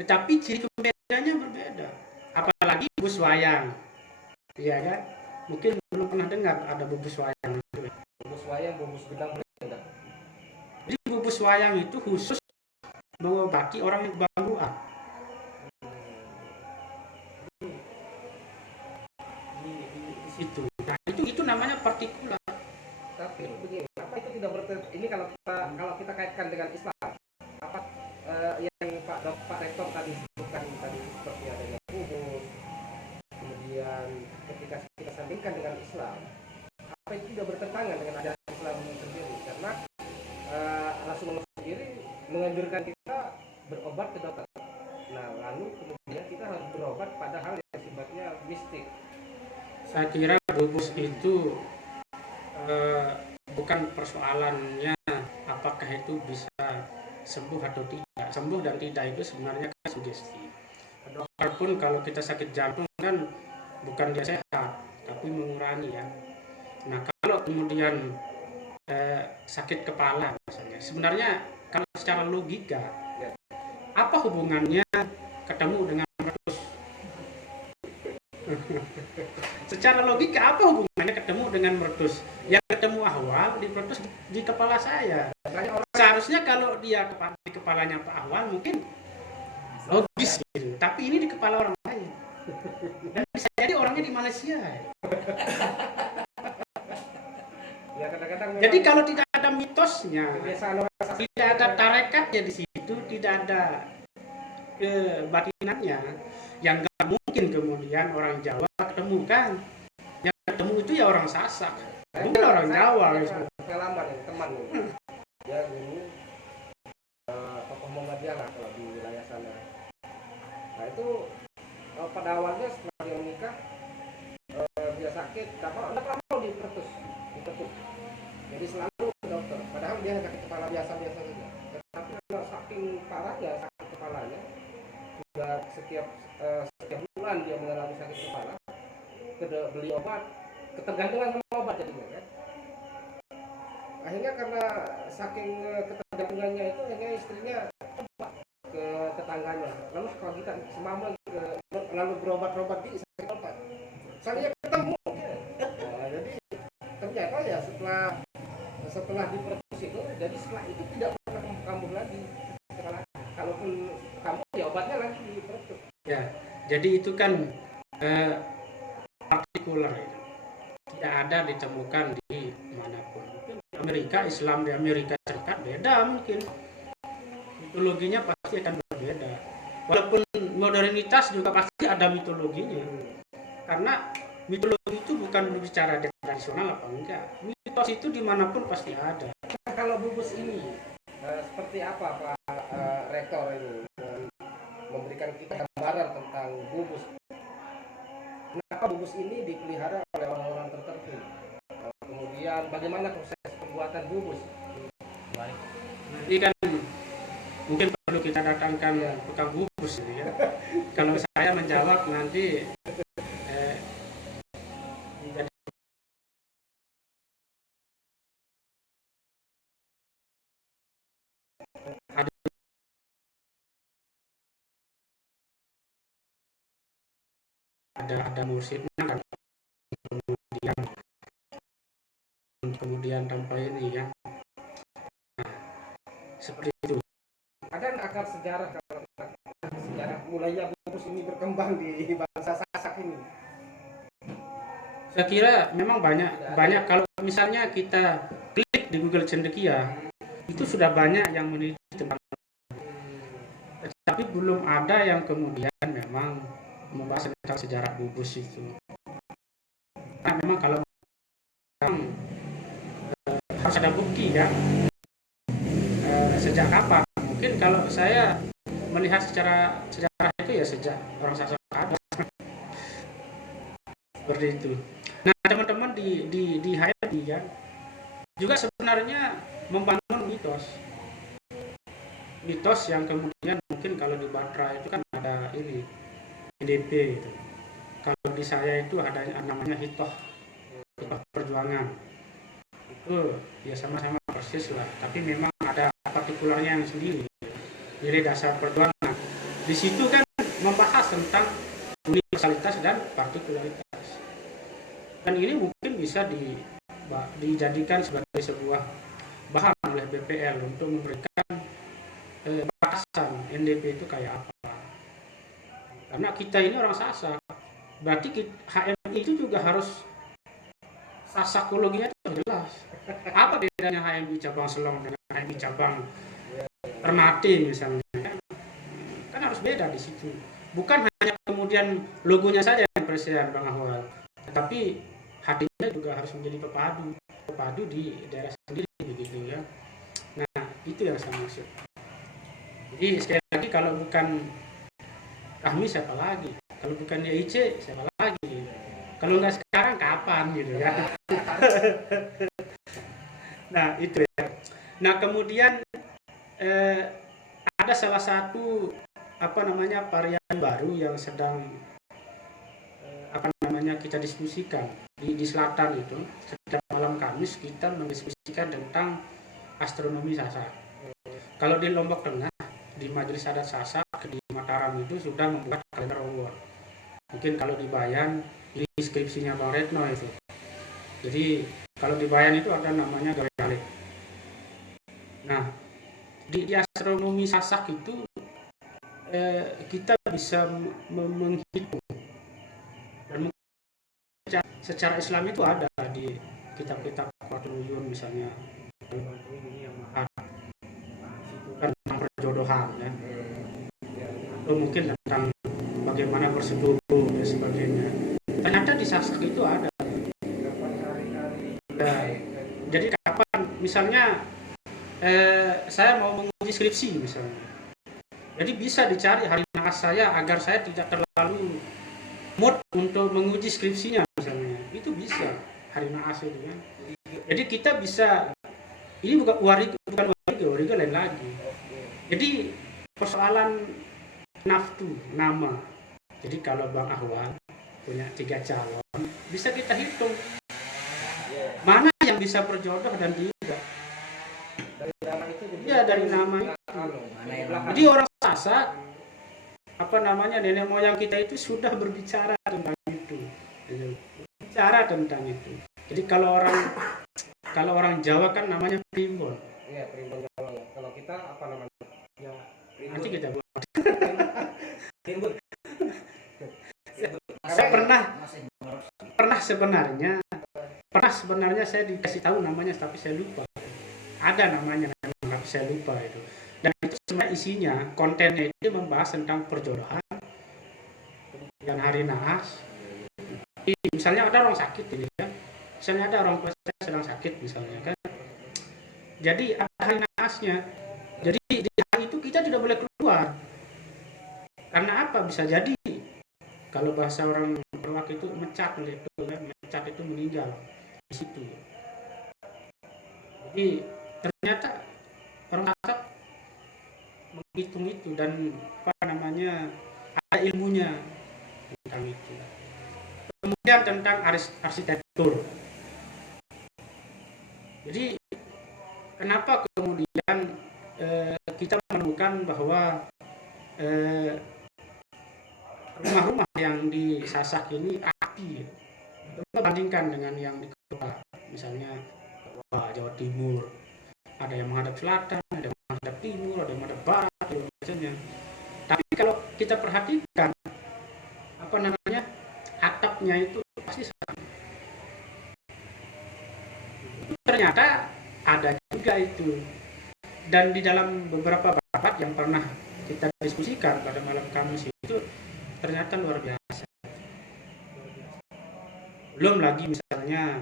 tetapi ciri pembedanya berbeda. Apalagi bubus wayang, iya kan? Mungkin belum pernah dengar ada bubus wayang. Bubus wayang, bubus gedang berbeda. Jadi bubus wayang itu khusus mengobati orang yang gangguan. Di situ. Nah, itu namanya partikular. Tapi begini, apa itu tidak ini kalau kita kaitkan dengan Islam, apa yang Pak Rektor tadi sebutkan tadi seperti adanya bubus, kemudian ketika kita sandingkan dengan Islam, apa itu tidak bertentangan dengan ajaran Islam sendiri? Karena Rasulullah sendiri menganjurkan kita berobat ke dokter. Nah, lalu kemudian kita harus berobat pada hal yang sifatnya mistik. Saya kira bubus itu bukan persoalannya apakah itu bisa sembuh atau tidak. Sembuh dan tidak itu sebenarnya kan sugesti. Dokter pun kalau kita sakit jantung kan bukan dia sehat, tapi mengurangi ya. Nah, kalau kemudian sakit kepala misalnya, sebenarnya kalau secara logika apa hubungannya ketemu dengan meletus? Secara logika apa hubungannya ketemu dengan meletus? Yang ketemu Ahwal di meletus di kepala saya. Seharusnya kalau dia di kepalanya Pak Ahwal mungkin logis gitu. Tapi ini di kepala orang lain. Dan bisa jadi orangnya di Malaysia. Ya, kadang-kadang jadi kalau tidak ada mitosnya, tidak ada tarekatnya di situ, tidak ada batinannya, yang nggak mungkin kemudian orang Jawa ketemu kan. Yang ketemu itu ya orang Sasak, bukan orang Jawa. Pengalaman yang teman ya dulu tokoh Muhammadiyah lah kalau di wilayah sana. Nah itu pada awalnya setelah dia menikah dia sakit, nggak pernah mau ditekuk. Jadi selalu ke dokter. Padahal dia sakit kepala biasa saja. Tetapi kalau saking parahnya sakit kepalanya, sudah setiap bulan dia mengalami sakit kepala, beli obat, ketergantungan sama obat jadinya kan. Akhirnya karena saking ketergantungannya itu, akhirnya istrinya coba ke tetangganya, lalu kalau kita semama lalu berobat di sakit obat, saya ketemu. Nah, jadi ternyata ya setelah diperkus itu, jadi setelah itu tidak pernah kambuh lagi. Kalaupun kambuh ya obatnya lagi diperkus. Ya, jadi itu kan partikular ya. Tidak ada ditemukan di manapun. Mungkin Amerika, Islam di Amerika Serikat beda mungkin. Mitologinya pasti akan berbeda. Walaupun modernitas juga pasti ada mitologinya. Karena mitologi itu bukan berbicara tradisional apa enggak. Mitos itu dimanapun pasti ada. Kalau bubus ini seperti apa Pak Rektor ini memberikan kita gambaran tentang bubus? Kenapa bubus ini dipelihara oleh orang-orang tertentu? Kemudian bagaimana proses pembuatan bubus? Nanti kan mungkin perlu kita datangkan tukang bubus ya. Kalau saya menjawab nanti ada musiknya kan, kemudian tanpa ini ya. Nah, seperti itu. Ada akar sejarah mulainya bubus ini berkembang di bangsa Sasak ini? Saya kira memang banyak kalau misalnya kita klik di Google Cendekia itu sudah banyak yang meneliti tentang, tapi belum ada yang kemudian memang membahas tentang sejarah bubus itu. Nah, memang kalau harus ada bukti ya, sejak kapan? Mungkin kalau saya melihat secara sejarah itu ya sejak orang Sasak ada seperti itu. teman-teman di HMI kan juga sebenarnya membangun mitos yang kemudian mungkin kalau di Batra itu kan ada ini NDP itu. Kalau di saya itu ada namanya hitoh perjuangan. Itu ya sama-sama persis lah, tapi memang ada partikularnya yang sendiri. Nilai dasar perjuangan. Di situ kan membahas tentang universalitas dan partikularitas. Dan ini mungkin bisa dijadikan sebagai sebuah bahan oleh BPL untuk memberikan batasan NDP itu kayak apa. Karena kita ini orang Sasak, berarti HMI itu juga harus sasakologinya itu jelas. Apa bedanya HMI cabang Selong dengan HMI cabang Ternate misalnya? Kan harus beda di situ. Bukan hanya kemudian logonya saja yang presiden Bang Ahwal, tetapi hatinya juga harus menjadi pepadu di daerah sendiri begitu ya. Nah, itu yang saya maksud. Jadi sekali lagi kalau bukan kami siapa lagi? Kalau bukan YIC siapa lagi? Kalau nggak sekarang kapan gitu ya? Nah itu ya. Nah kemudian ada salah satu varian baru yang sedang kita diskusikan di selatan itu. Setiap malam Kamis kita mendiskusikan tentang astronomi Sasak. Kalau di Lombok Tengah di Majelis Adat Sasak di Mataram itu sudah membuat kalender award. Mungkin kalau di Bayan ini skripsinya Bang Retno itu. Jadi kalau di Bayan itu ada namanya gawe alik. Nah di astronomi Sasak itu kita bisa menghitung dan secara Islam itu ada di kitab-kitab Fatuluyun misalnya yang ada kan tentang perjodohan ya. Atau mungkin tentang bagaimana bersetubuh dan sebagainya. Ternyata di Sasak itu ada. Nah, jadi kapan misalnya saya mau menguji skripsi misalnya. Jadi bisa dicari hari naas saya agar saya tidak terlalu mood untuk menguji skripsinya misalnya. Itu bisa hari naas itu kan. Jadi kita bisa ini bukan wariga lain lagi. Jadi persoalan naftu nama. Jadi kalau Bang Ahwal punya 3 calon, bisa kita hitung mana yang bisa berjodoh dan tidak. Dari nama itu. Jadi orang Sasak nenek moyang kita itu sudah berbicara tentang itu. Jadi kalau orang Jawa kan namanya primbon. Iya, primbon Jawa. Kalau kita apa namanya? Ya, nanti kita buat. Saya pernah sebenarnya saya dikasih tahu namanya tapi saya lupa. Ada namanya tapi saya lupa itu. Dan itu sebenarnya isinya kontennya itu membahas tentang perjodohan, kemudian hari naas. Misalnya ada orang sakit ini kan. Misalnya ada orang tua saya sedang sakit misalnya kan. Jadi ada hari naasnya. Jadi di hari itu kita tidak boleh keluar. Karena apa? Bisa jadi kalau bahasa orang Perwak itu mecat itu meninggal di situ. Jadi ternyata orang Sasak menghitung itu dan ada ilmunya tentang itu. Kemudian tentang arsitektur. Jadi kenapa kemudian kita menemukan bahwa rumah-rumah yang di Sasak ini rapi, bandingkan dengan yang di kota, misalnya Jawa Timur, ada yang menghadap selatan, ada yang menghadap timur, ada yang menghadap barat, misalnya. Tapi kalau kita perhatikan atapnya itu pasti sama. Ternyata ada juga itu. Dan di dalam beberapa rapat yang pernah kita diskusikan pada malam Kamis itu ternyata luar biasa. Belum lagi misalnya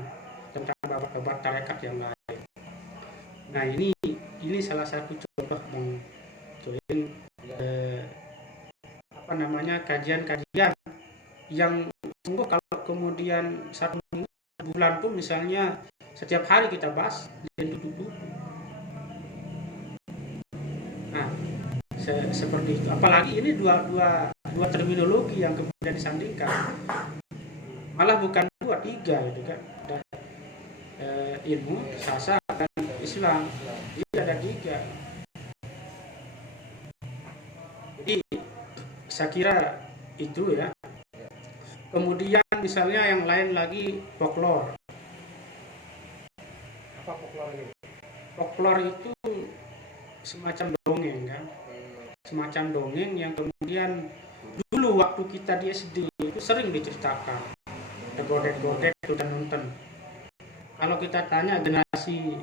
tentang babat tarekat yang lain. Nah ini salah satu contoh Bang Join kajian-kajian yang sungguh kalau kemudian satu minggu sebulan pun misalnya setiap hari kita bahas Dentututu. Nah, seperti itu. Apalagi ini dua terminologi yang kemudian disandingkan. Malah bukan 2, 3 gitu kan. Ada ilmu, sasa, dan Islam. Jadi ada 3. Jadi saya kira itu ya. Kemudian misalnya yang lain lagi folklore. Apa folklore ini? Folklore itu semacam dongeng kan. Semacam dongeng yang kemudian dulu waktu kita di SD itu sering diceritakan. Ada godek-godek itu dan nonton. Kalau kita tanya generasi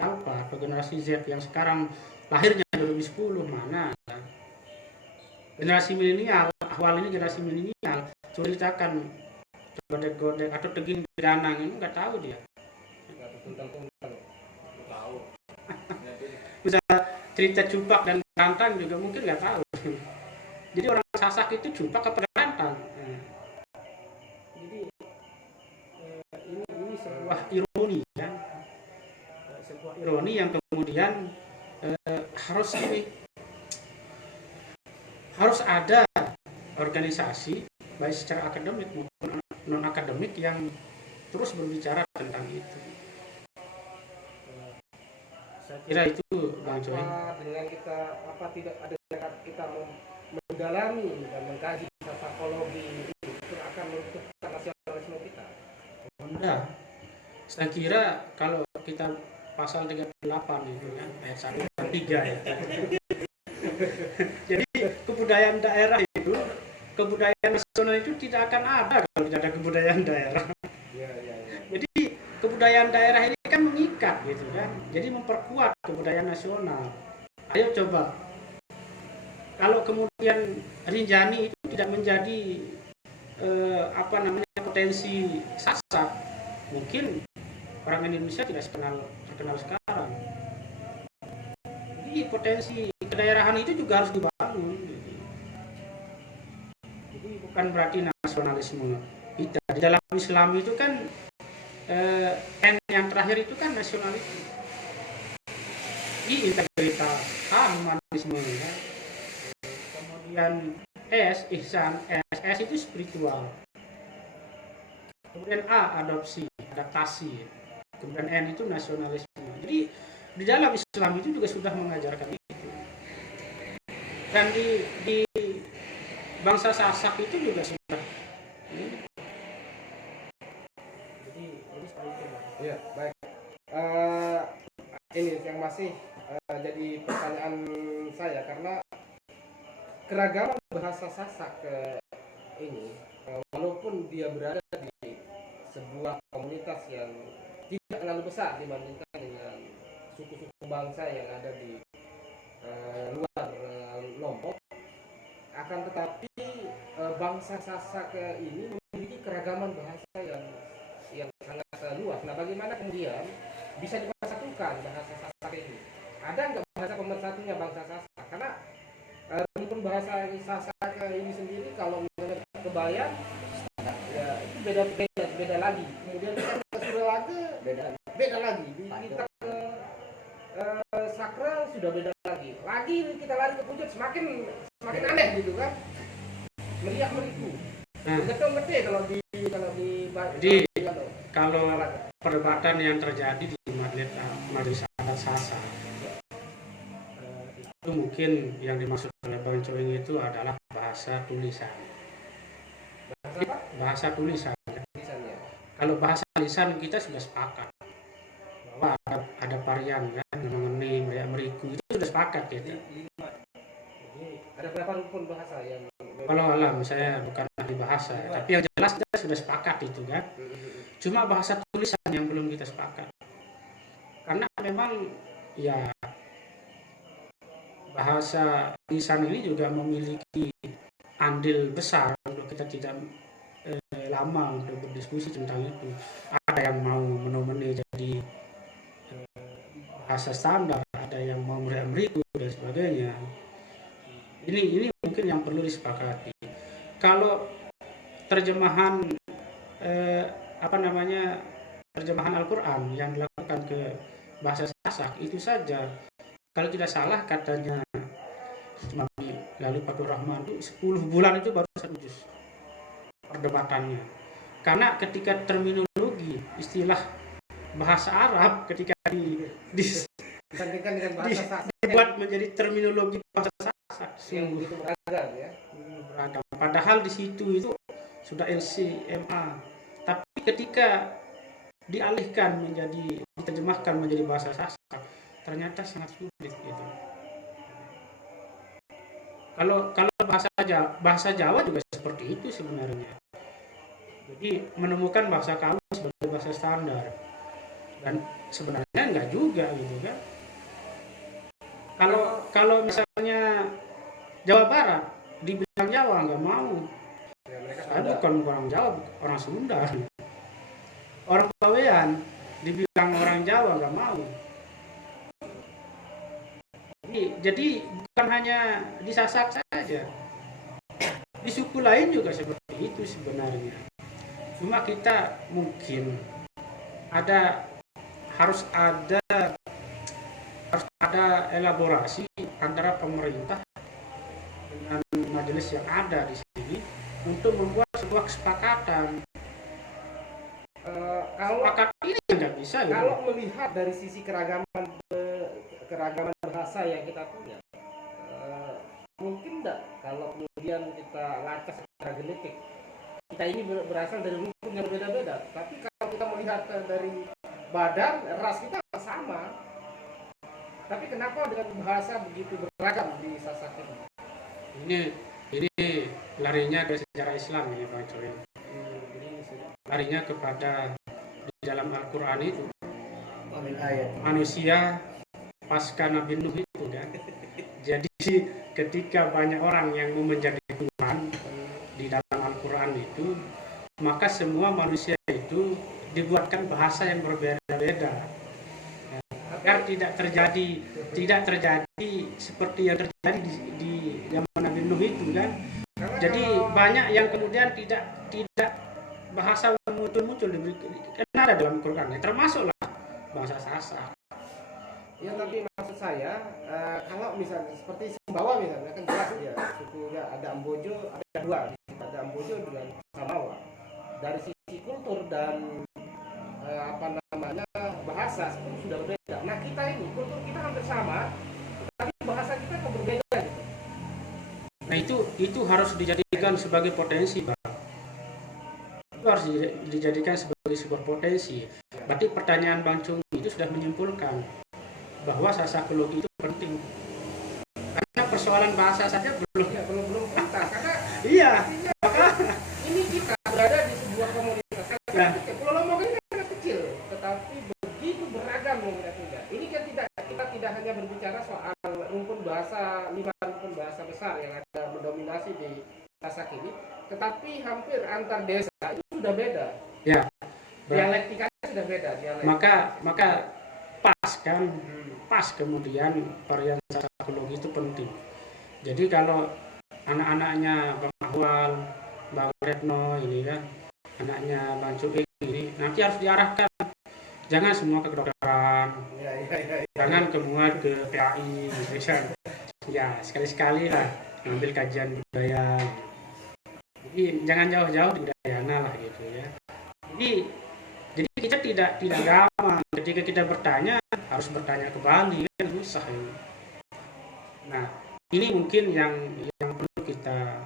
Alpha atau generasi Z yang sekarang lahirnya 2010 mana? Generasi milenial, awal ini generasi milenial ceritakan godek-godek atau tegin bedanang ini nggak tahu dia. Tahu. Bisa cerita cupak dan rantang juga mungkin nggak tahu. Jadi orang Sasak itu cupak apa rantang. Jadi ini sebuah ironi ya, sebuah ironi yang kemudian harus ada organisasi baik secara akademik maupun non akademik yang terus berbicara tentang itu. Saya kira itu Bang Coy. Dengan kita tidak ada kita mendalami dan mengkaji psikologi itu akan meruntuhkan nasionalisme kita. Enggak. Saya kira kalau kita pasal 38 itu kan ayat 1 dan 3 ya. Jadi kebudayaan daerah itu, kebudayaan nasional itu tidak akan ada kalau tidak ada kebudayaan daerah. Ya. Jadi kebudayaan daerah ini kan mengikat gitu kan. Jadi memperkuat kebudayaan nasional. Ayo coba. Kalau kemudian Rinjani itu tidak menjadi potensi Sasak, mungkin orang Indonesia tidak terkenal sekarang. Jadi potensi kedaerahan itu juga harus dibangun. Jadi bukan berarti nasionalisme kita. Di dalam Islam itu kan N yang terakhir itu kan nasionalisme. Di integritas, humanisme ya. Kemudian S, ihsan, S itu spiritual. Kemudian A, adaptasi. Kemudian N itu nasionalisme. Jadi di dalam Islam itu juga sudah mengajarkan itu. Dan di bangsa Sasak itu juga sudah. Jadi seperti itu. Ya, baik. Ini yang masih jadi pertanyaan saya karena keragaman bahasa Sasak ini walaupun dia berada di sebuah komunitas yang tidak terlalu besar dibandingkan dengan suku-suku bangsa yang ada di luar Lombok, akan tetapi bangsa Sasak ini memiliki keragaman bahasa yang sangat luas. Nah, bagaimana kemudian bisa dipersatukan bahasa Sasak ini? Ada nggak bahasa pemersatunya bangsa Sasak? Karena walaupun bahasa Sasak ini sendiri kalau misalnya Kebayan ya itu beda lagi. Kemudian kita ke Surelaga beda lagi. Kita ke Sakral sudah beda lagi. Lagi kita lari ke Puncak semakin aneh gitu kan. Meriah meriku. Ngerti kalau di jadi kalau perdebatan yang terjadi di Majelis Adat Sasak itu mungkin yang dimaksud oleh Bang Coing itu adalah bahasa tulisan. Bahasa tulisan. Kalau bahasa lisan kita sudah sepakat bahwa ada Parian kan, mengenai Meriah Meriku itu sudah sepakat ya. Jadi ada berapa rukun bahasa yang kalau alam saya bukan ahli bahasa, tapi yang jelas kita sudah sepakat itu kan. Cuma bahasa tulisan yang belum kita sepakat. Karena memang ya bahasa lisan ini juga memiliki andil besar untuk kita tidak lama untuk berdiskusi tentang itu. Ada yang mau menomeni jadi bahasa standar, ada yang mau Meriah Meriku dan sebagainya. Ini mungkin yang perlu disepakati. Kalau terjemahan terjemahan Al-Quran yang dilakukan ke bahasa Sasak itu saja. Kalau tidak salah katanya Imam lalu Fathur Rahman itu 10 bulan itu baru 1 juz perdebatannya. Karena ketika terminologi istilah bahasa Arab ketika Dibandingkan dengan bahasa Sasak dibuat menjadi terminologi bahasa Sasak yang sungguh begitu beragam ya. beragam. Padahal di situ itu sudah LCMA. Tapi ketika dialihkan diterjemahkan menjadi bahasa Sasak, ternyata sangat sulit gitu. Kalau bahasa Jawa juga seperti itu sebenarnya. Jadi menemukan bahasa kamu sebagai bahasa standar, dan sebenarnya enggak juga gitu kan. Kalau misalnya Jawa Barat dibilang Jawa nggak mau. Ya, mereka Saya Sunda. bukan orang Jawa, orang Sunda. Orang Pawean dibilang orang Jawa nggak mau. Jadi bukan hanya di Sasak saja, di suku lain juga seperti itu sebenarnya. Cuma kita mungkin harus ada elaborasi antara pemerintah dengan majelis yang ada di sini untuk membuat sebuah kesepakatan. Sepakat ini nggak bisa. Kalau melihat dari sisi keragaman bahasa yang kita punya, mungkin enggak kalau kemudian kita lacak secara genetik, kita ini berasal dari rukun yang berbeda-beda. Tapi kalau kita melihat dari badan, ras kita sama. Tapi kenapa dengan bahasa begitu beragam di Sasak ini? Ini larinya ke sejarah Islam ini Pak Coy. Larinya kepada di dalam Al-Quran itu manusia pasca Nabi Nuh itu kan. Jadi ketika banyak orang yang mau menjadi Tuhan di dalam Al-Quran itu, maka semua manusia itu dibuatkan bahasa yang berbeda-beda agar tidak terjadi seperti yang terjadi di zaman Nabi Nuh itu kan. Jadi banyak yang kemudian tidak bahasa muncul karena ada dalam Quran, termasuklah bahasa Sasak. Ya, tapi maksud saya kalau misalnya seperti Sumbawa misalnya kan jelas ya sukunya ada Ambojo, ada dua, ada Ambojo dengan Samawa. Dari sisi kultur dan bahasa sudah berbeda. Nah kita ini kultur kita hampir sama, tapi bahasa kita kok berbeda gitu. Nah itu harus dijadikan sebagai potensi, Bang. Itu harus dijadikan sebagai sebuah potensi. Berarti pertanyaan Bang Cung itu sudah menyimpulkan bahwa sasakologi itu penting. Karena persoalan bahasa saja belum tuntas. Karena iya, maka ini kita berada di sebuah komunitas. Ya. Pulau Lombok ini kan kecil, tetapi begitu beragam komunitasnya. Ini kan kita tidak hanya berbicara soal rumpun bahasa, 5 rumpun bahasa besar yang ada mendominasi di Sasak ini, tetapi hampir antar desa itu sudah beda. Ya. Dialektikanya sudah beda. Maka pas kemudian varian sasakologi itu penting. Jadi kalau anak-anaknya Bang Ahwal, Bang Retno ini kan, anaknya Bang Cuik ini nanti harus diarahkan, jangan semua ke kedokteran, jangan semua ke PAI gitu kan. Ya sekali-sekali lah ngambil kajian budaya. Jadi jangan jauh-jauh di Udayana lah gitu ya. Jadi kita tidak gampang ketika kita bertanya harus bertanya kembali kan, susah ini. Nah ini mungkin yang perlu kita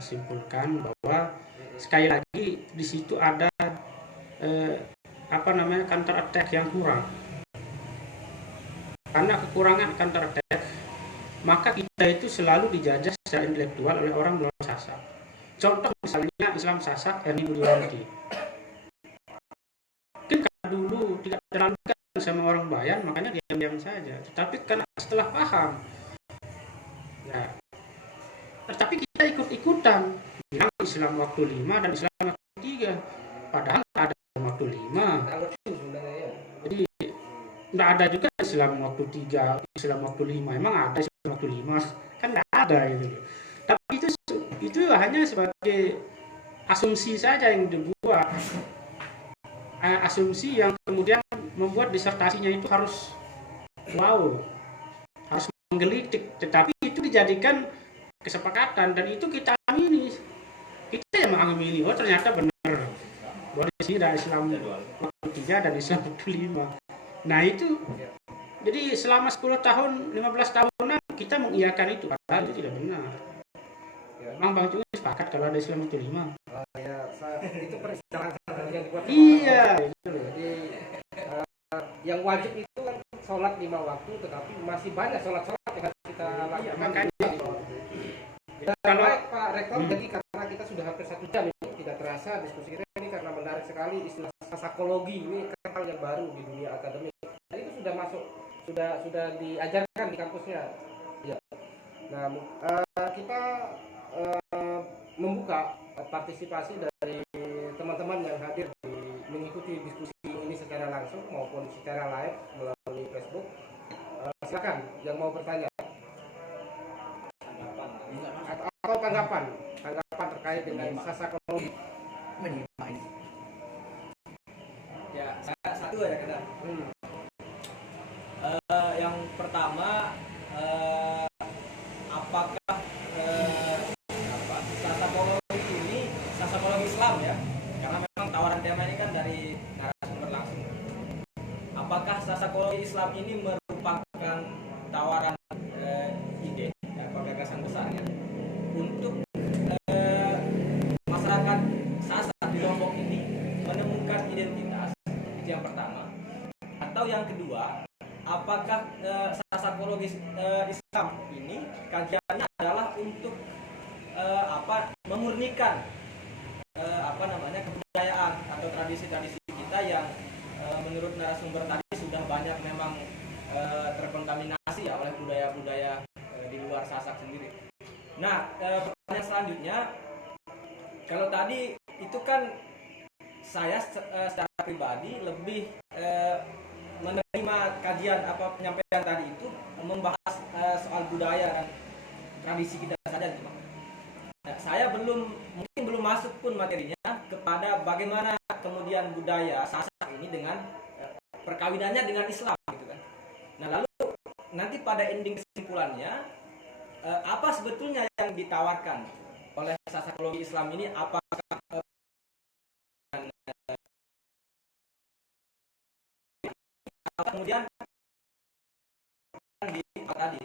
simpulkan bahwa sekali lagi di situ ada counter attack yang kurang. Karena kekurangan counter attack, maka kita itu selalu dijajah secara intelektual oleh orang luar Sasak. Contoh misalnya Islam Sasak Ernie Budiwanti. Mungkin karena dulu tidak terlalu dekat sama orang Bayan, makanya diam-diam saja. Tetapi karena setelah paham, ya, tetapi kita ikut-ikutan bilang Islam waktu 5 dan Islam waktu 3, padahal ada waktu 5. Jadi tidak ada juga Islam waktu 3, Islam waktu 5. Emang ada Islam waktu 5? Kan tidak ada gitu. Tapi itu hanya sebagai asumsi saja yang dibuat. asumsi yang kemudian membuat disertasinya itu harus wow, harus menggelitik, tetapi itu dijadikan kesepakatan dan itu kita amini, kita yang mengamini, oh ternyata benar bahwa di sini ada Islam waktu 3 dan Islam waktu 5. Nah itu jadi selama 10 tahun 15 tahunan kita mengiyakan itu, padahal itu tidak benar. Memang Bang Cungi sepakat kalau ada Islam waktu 5. Ya, itu peristiwa yang dibuat. Iya, jadi yang wajib itu kan sholat 5 waktu, tetapi masih banyak sholat-sholat yang harus kita lakukan. Makanya kalau Pak Rektor, jadi karena kita sudah hampir 1 jam ini, tidak terasa diskusi kita ini karena menarik sekali istilah sasakologi ini kan hal yang baru di dunia akademik. Dan itu sudah masuk, sudah diajarkan di kampusnya. Ya. Nah, kita membuka partisipasi dari teman-teman yang hadir mengikuti diskusi ini secara langsung maupun secara live melalui Facebook. Silakan yang mau bertanya atau tanggapan terkait dengan sasakologi. Ya, saya satu ya kita. Yang pertama, apakah sasakologi ini sasakologi Islam ya? Karena memang tawaran tema ini kan dari narasumber langsung. Apakah sasakologi Islam ini merupakan tawaran ide atau gagasan besarnya untuk masyarakat Sasak di Lombok ini menemukan identitas? Itu yang pertama. Atau yang kedua, apakah sasakologi Islam ini kajiannya adalah untuk memurnikan kebudayaan atau tradisi-tradisi kita yang menurut narasumber tadi sudah banyak memang terkontaminasi ya oleh budaya-budaya di luar Sasak sendiri. Nah, pertanyaan selanjutnya, kalau tadi itu kan saya secara pribadi lebih menerima kajian penyampaian tadi itu membahas soal budaya dan tradisi kita saja gitu. Nah, saya mungkin belum masuk pun materinya kepada bagaimana kemudian budaya Sasak ini dengan perkawinannya dengan Islam gitu kan. Nah, lalu nanti pada ending kesimpulannya apa sebetulnya yang ditawarkan oleh sasakologi Islam ini? Apakah kemudian di tadi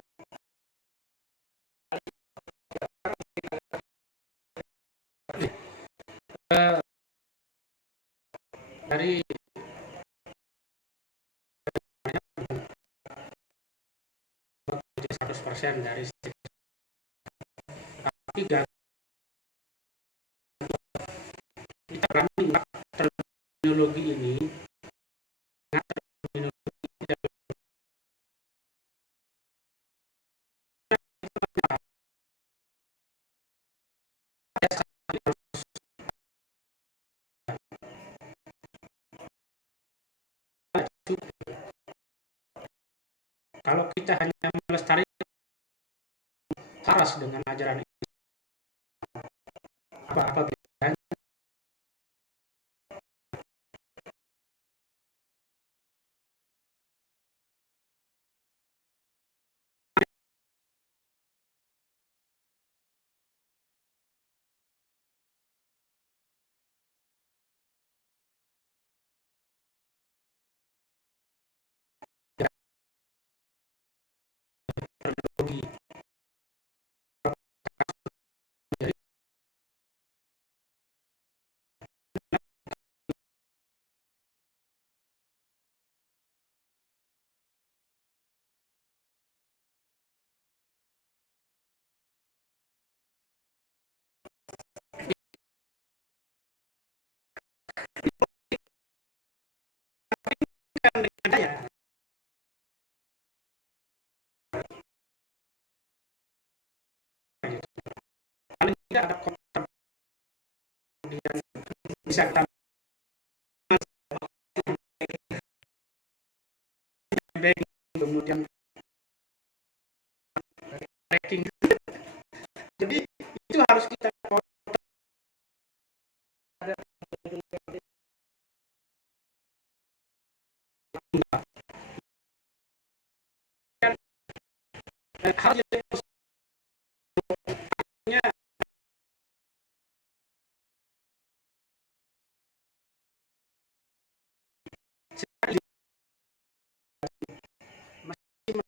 dari 100% dari tapi kita berani terminologi ini kalau kita hanya melestarikan saras dengan ajaran Islam, apa bedanya? Paling tidak ada konten kemudian bisa kita kemudian tracking. Jadi itu harus kita enggak. Kan hal yang positifnya masih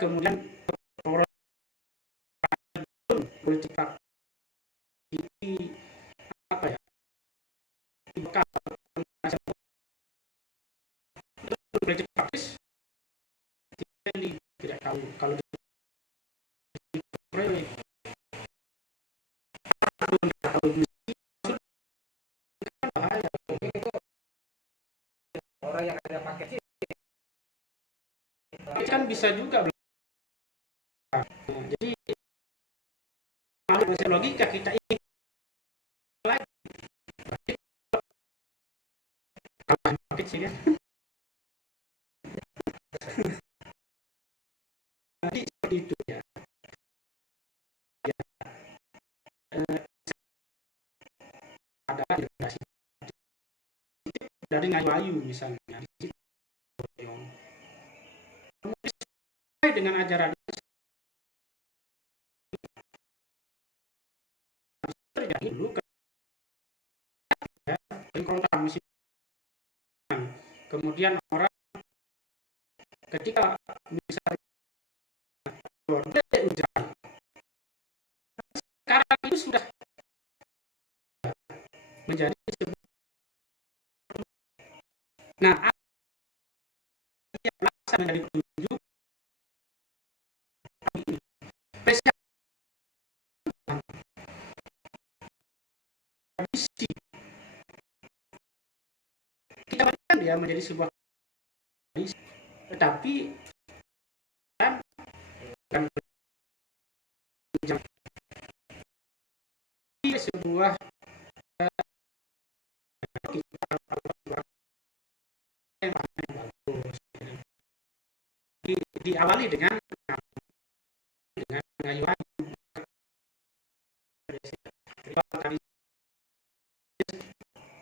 kemudian politik ini apa ya, bekal politik praktis tidak tahu kalau bahaya. Orang yang ada paket sih Kan bisa juga. Jadi kalau logika kita ingin lagi kalah paket sih kan. Jadi seperti itu ya. Ada integrasi dari ngayu-ayu misalnya sesuai dengan ajaran terjadi dulu ya, kontak kemudian orang ketika misalnya hujan sekarang itu sudah menjadi sebuah, nah menjadi petunjuk tradisi kita bayangkan dia menjadi sebuah tradisi, tetapi kan sebuah diawali dengan ngayu-ayu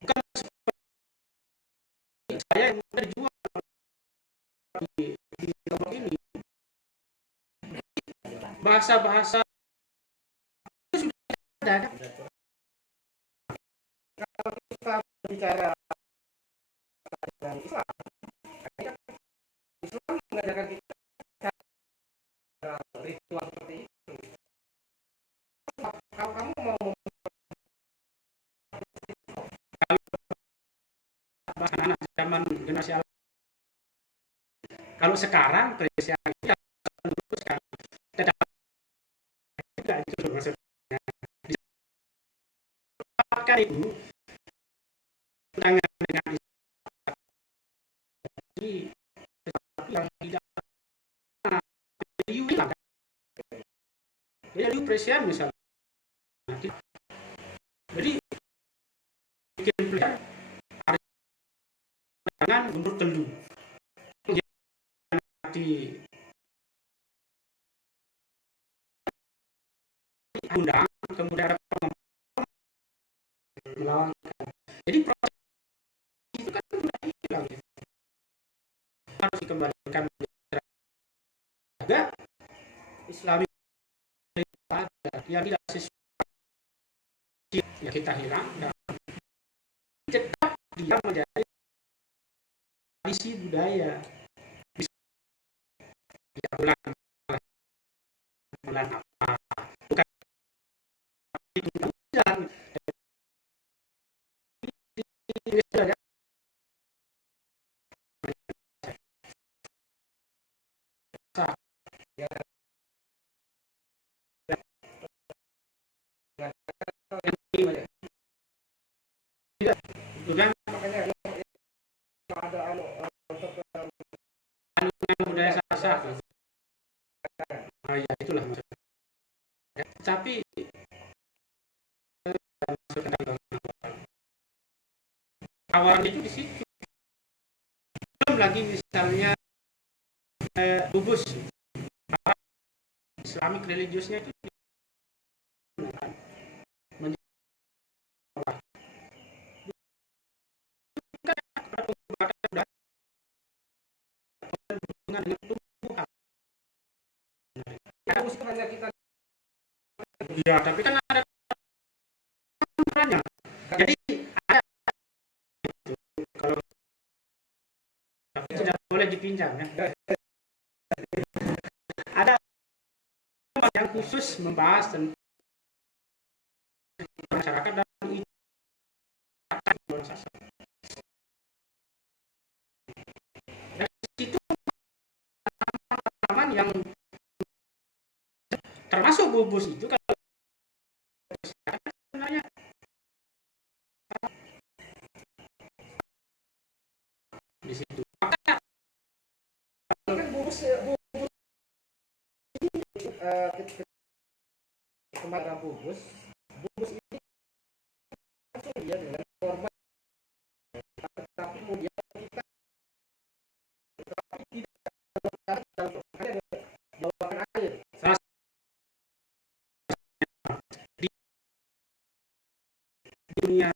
bukan saya yang terjual di kelompok ini bahasa-bahasa itu sudah ada. kalau kita bicara tentang Islam, Islam mengajarkan kita ritual seperti itu. Kalau kamu mau anak zaman generasi kalau sekarang presiden kita sekarang tetapi itu maksudnya dapatkan itu dengan jadi yang tidak hilang jadi presiden misalnya jadi bikin pilihan dengan mundur telu di undang kemudian ada melawan. Jadi proses itu kan sudah hilang, harus dikembalikan juga Islami ada yang tidak sesuai ya kita hilang dan tetap dia menjadi tradisi budaya. Ya, bulan apa bukan itu bulan bukan makanya ada budaya Sasak. Ya itulah maksudnya. Ya, tapi awalnya itu di situ. Belum lagi misalnya bubus Islamic religiusnya itu hubungan dengan tumbuhan. Itu hanya kita. Ya, tapi kan ada aturannya. Jadi ada kalau tapi tidak boleh dipinjam ya. Ada yang khusus membahas tentang masyarakat dan itu dari situ tanaman yang termasuk bubus itu kalau sebenarnya di situ. Kan bubus kemarin bubus ini langsung dia dengan korban, tapi kemudian kita tidak ada bawakan air. Di dunia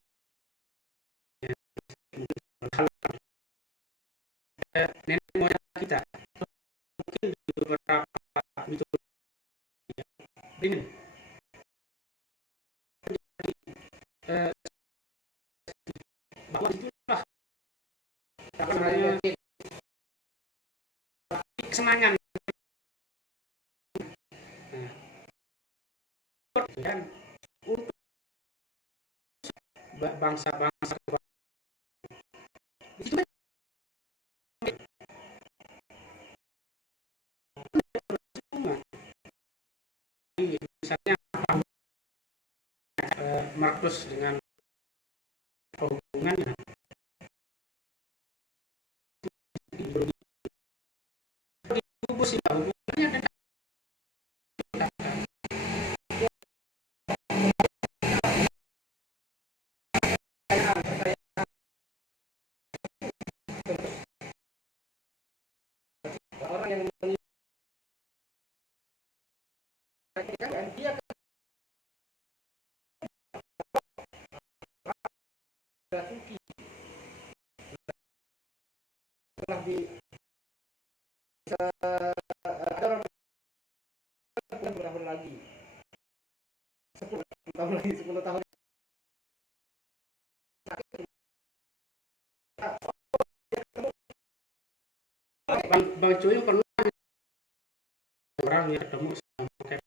nenek moyang kita mungkin di beberapa mitologi ini bahwa itulah apa namanya kesenangan dan untuk bangsa-bangsa itu kan misalnya Markus dengan hubungannya di bubus itu hubungannya dengan orang yang menginginkan dia suci setelah di ada orang berapa lagi 10 tahun lagi 10 tahun Bang Cuy pernah orang yang ketemu sama kayak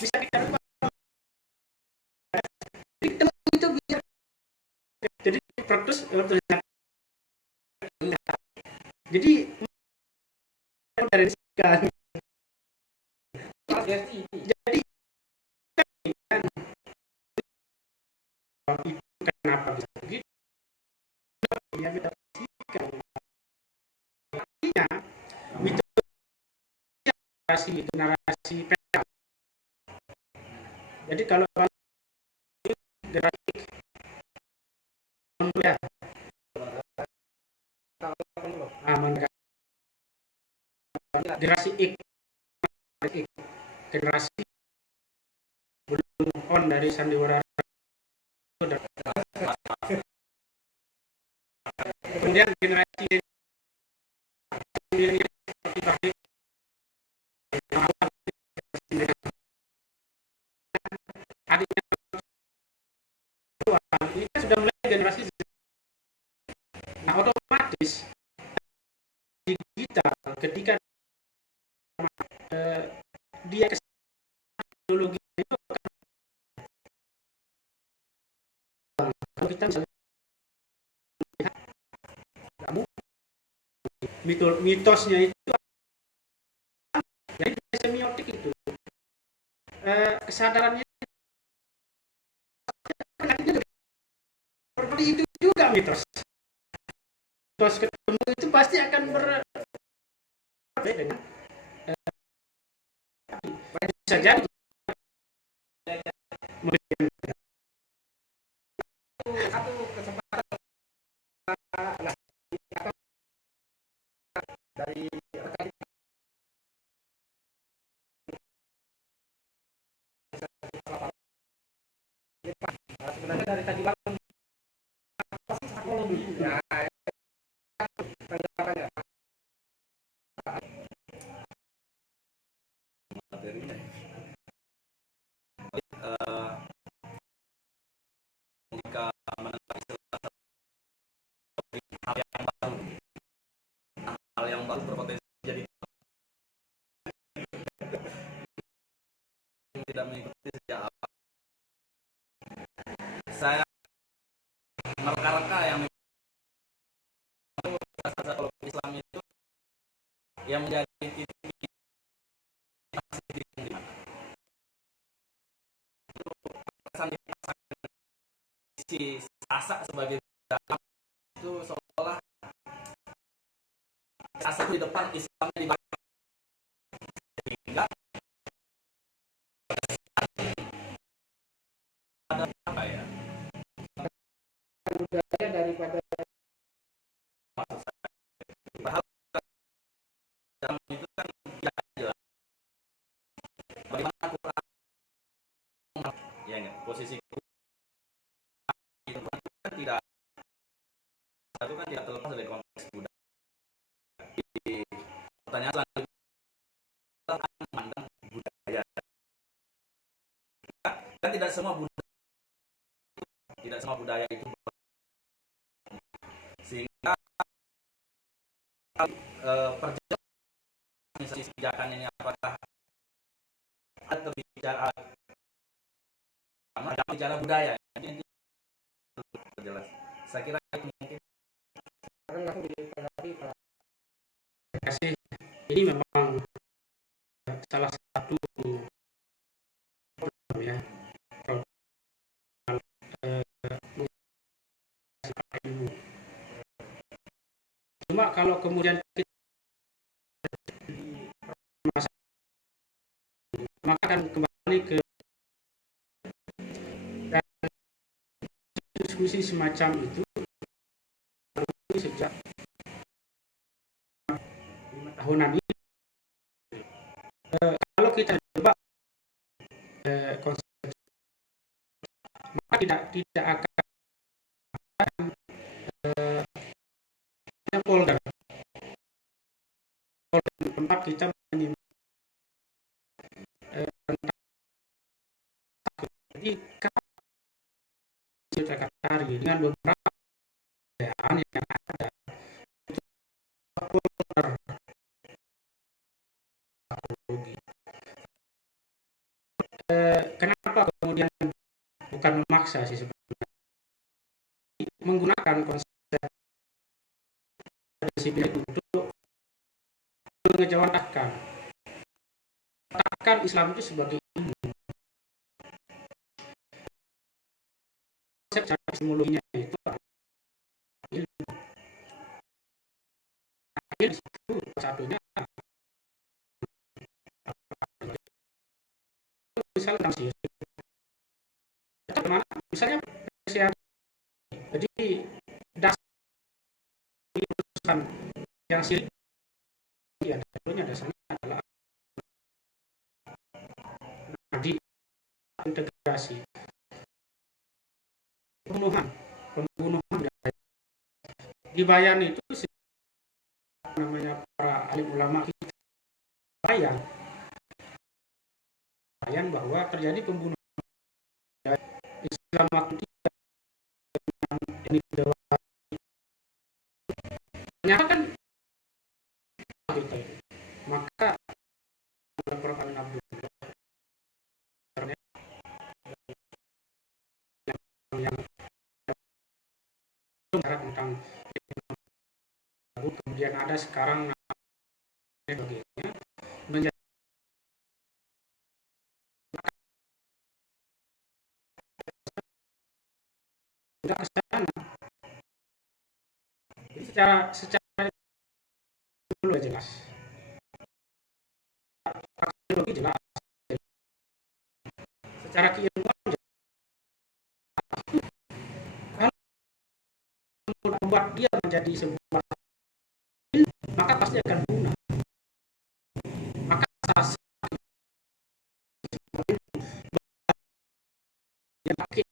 bisa kita itu bisa jadi praktis ternyata jadi dari sekian jadi kan itu kenapa bisa begitu ya kita pastikan artinya itu narasi PL. Jadi kalau generasi ya generasi X generasi belum on dari sandiwara kemudian generasi adiknya ini kan sudah mulai generasi Z. Nah otomatis digital ketika dia teknologi itu kalau kita misalnya mitosnya itu jadi semiotik itu kesadarannya seperti itu juga mitos ketemu itu pasti akan berbeda bisa jadi satu kesempatan dari rekan sebenarnya dari tadi bang apa sih psikologi? Nah, tanya-tanya. Materinya jika menentukan hal yang baru berpotensi jadi tidak mengikuti sejak awal. Saya mereka-reka yang kalau Islam itu yang menjadi titik si Sasak sebagai dalam itu seolah Sasak di depan, Islamnya di belakang, sehingga ada apa ya budaya daripada padahal dalam itu kan tidak jelas bagaimana Quran ya enggak posisi itu kan tidak satu kan tidak terlepas dari konteks budaya. Di pertanyaan selanjutnya akan memandang budaya kan tidak semua budaya itu sehingga perjalanan misalnya kebijakan ini apakah ada bicara budaya ini jelas. Saya kira itu mungkin kasih ini memang salah satu program ya ilmu. Cuma kalau kemudian kita maka akan kembali ke dan diskusi semacam itu sejak 5 tahunan ini. Kalau kita coba konsep maka tidak akan polder tempat kita menyimak jadi kalau kita cari dengan beberapa kebudayaan yang ada itu polder psikologi. Kenapa kemudian bukan memaksa sih sebenarnya menggunakan konsep disiplin untuk mengejawantahkan Islam itu sebagai ilmu. Konsep cara epistemologinya itu ilmu. Akhir itu satunya misalnya misalnya jadi dasar yang silik ya tentunya dasarnya adalah di integrasi pembunuhan di Bayan itu namanya para alim ulama kita Bayan bahwa terjadi pembunuhan Islam waktu ini ternyata kan maka Prof. Abdullah yang tentang kemudian ada sekarang sebagainya menjadi sudah ke sana. Secara dulu jelas. Jelas. Secara keilmuan kalau membuat dia menjadi sebuah maka pasti akan punah. Maka yang pakai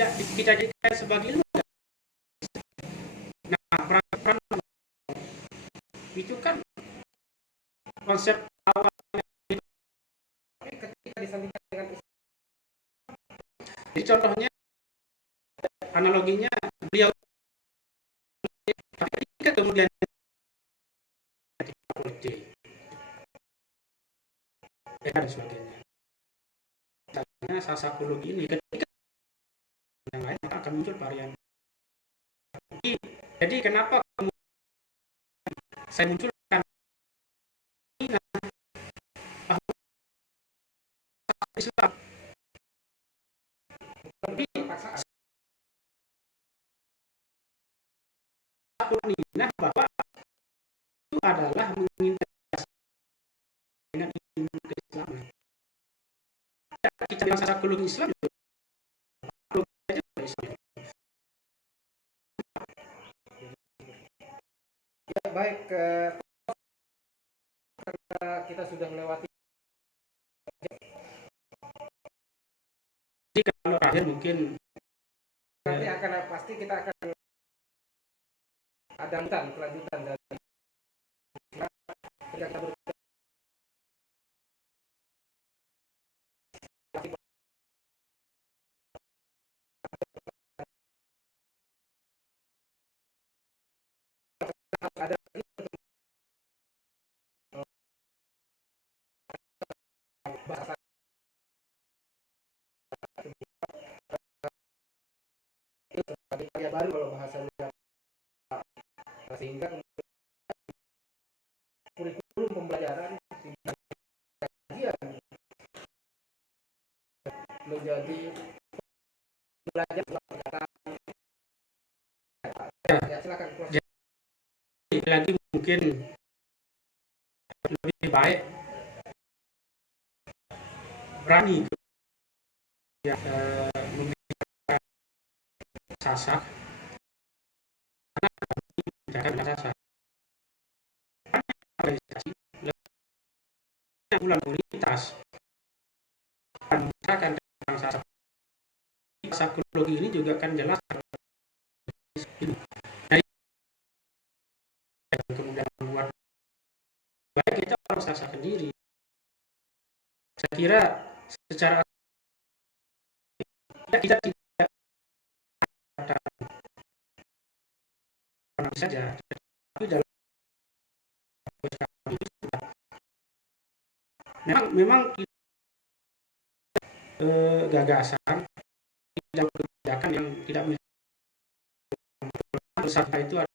tidak dijadikan sebagai ilmu. Nah, peran itu kan konsep awal. Ketika disandingkan dengan Islam, Jadi contohnya, analoginya beliau ketika kemudian politik dan sebagainya. Misalnya sasakologi ini ketika yang lain maka akan muncul varian. Jadi kenapa saya munculkan Islam? Tapi nah bahwa itu adalah mengintegrasi dengan ilmu keislaman. Kita yang psikologi Islam itu ya baik, karena kita sudah melewati. Jadi kalau akhir mungkin Nanti pasti kita akan ada kelanjutan dari kita ada bahasa sebagai karya baru kalau bahasanya, sehingga kurikulum pembelajaran kajian menjadi belajar ya, silakan. lagi mungkin lebih baik berani ya, membicarakan sasak karena sasak organisasi bulan komunitas membicarakan tentang sasak. Psikologi ini juga kan jelas dari kemudian membuat baik kita harus sasak sendiri. Saya kira secara kita tidak ada saja, tapi dalam memang gagasan tidak kebijakan yang tidak bersama itu ada.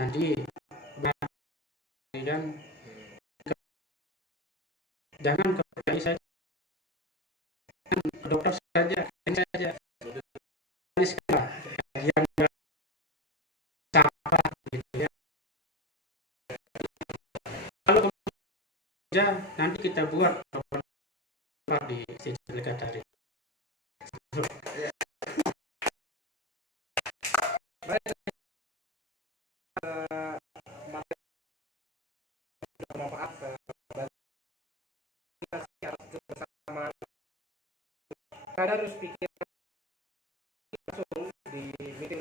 Nanti kan jangan kepercayai saja dokter saja yang salah gitu ya. Kalau kemudian nanti kita buat di Sidrakat dari Kadang harus pikir langsung di meeting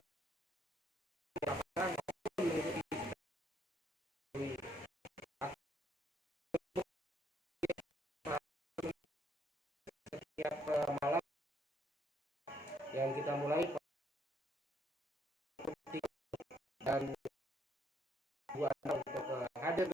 setiap malam yang kita mulai dan buat untuk hadir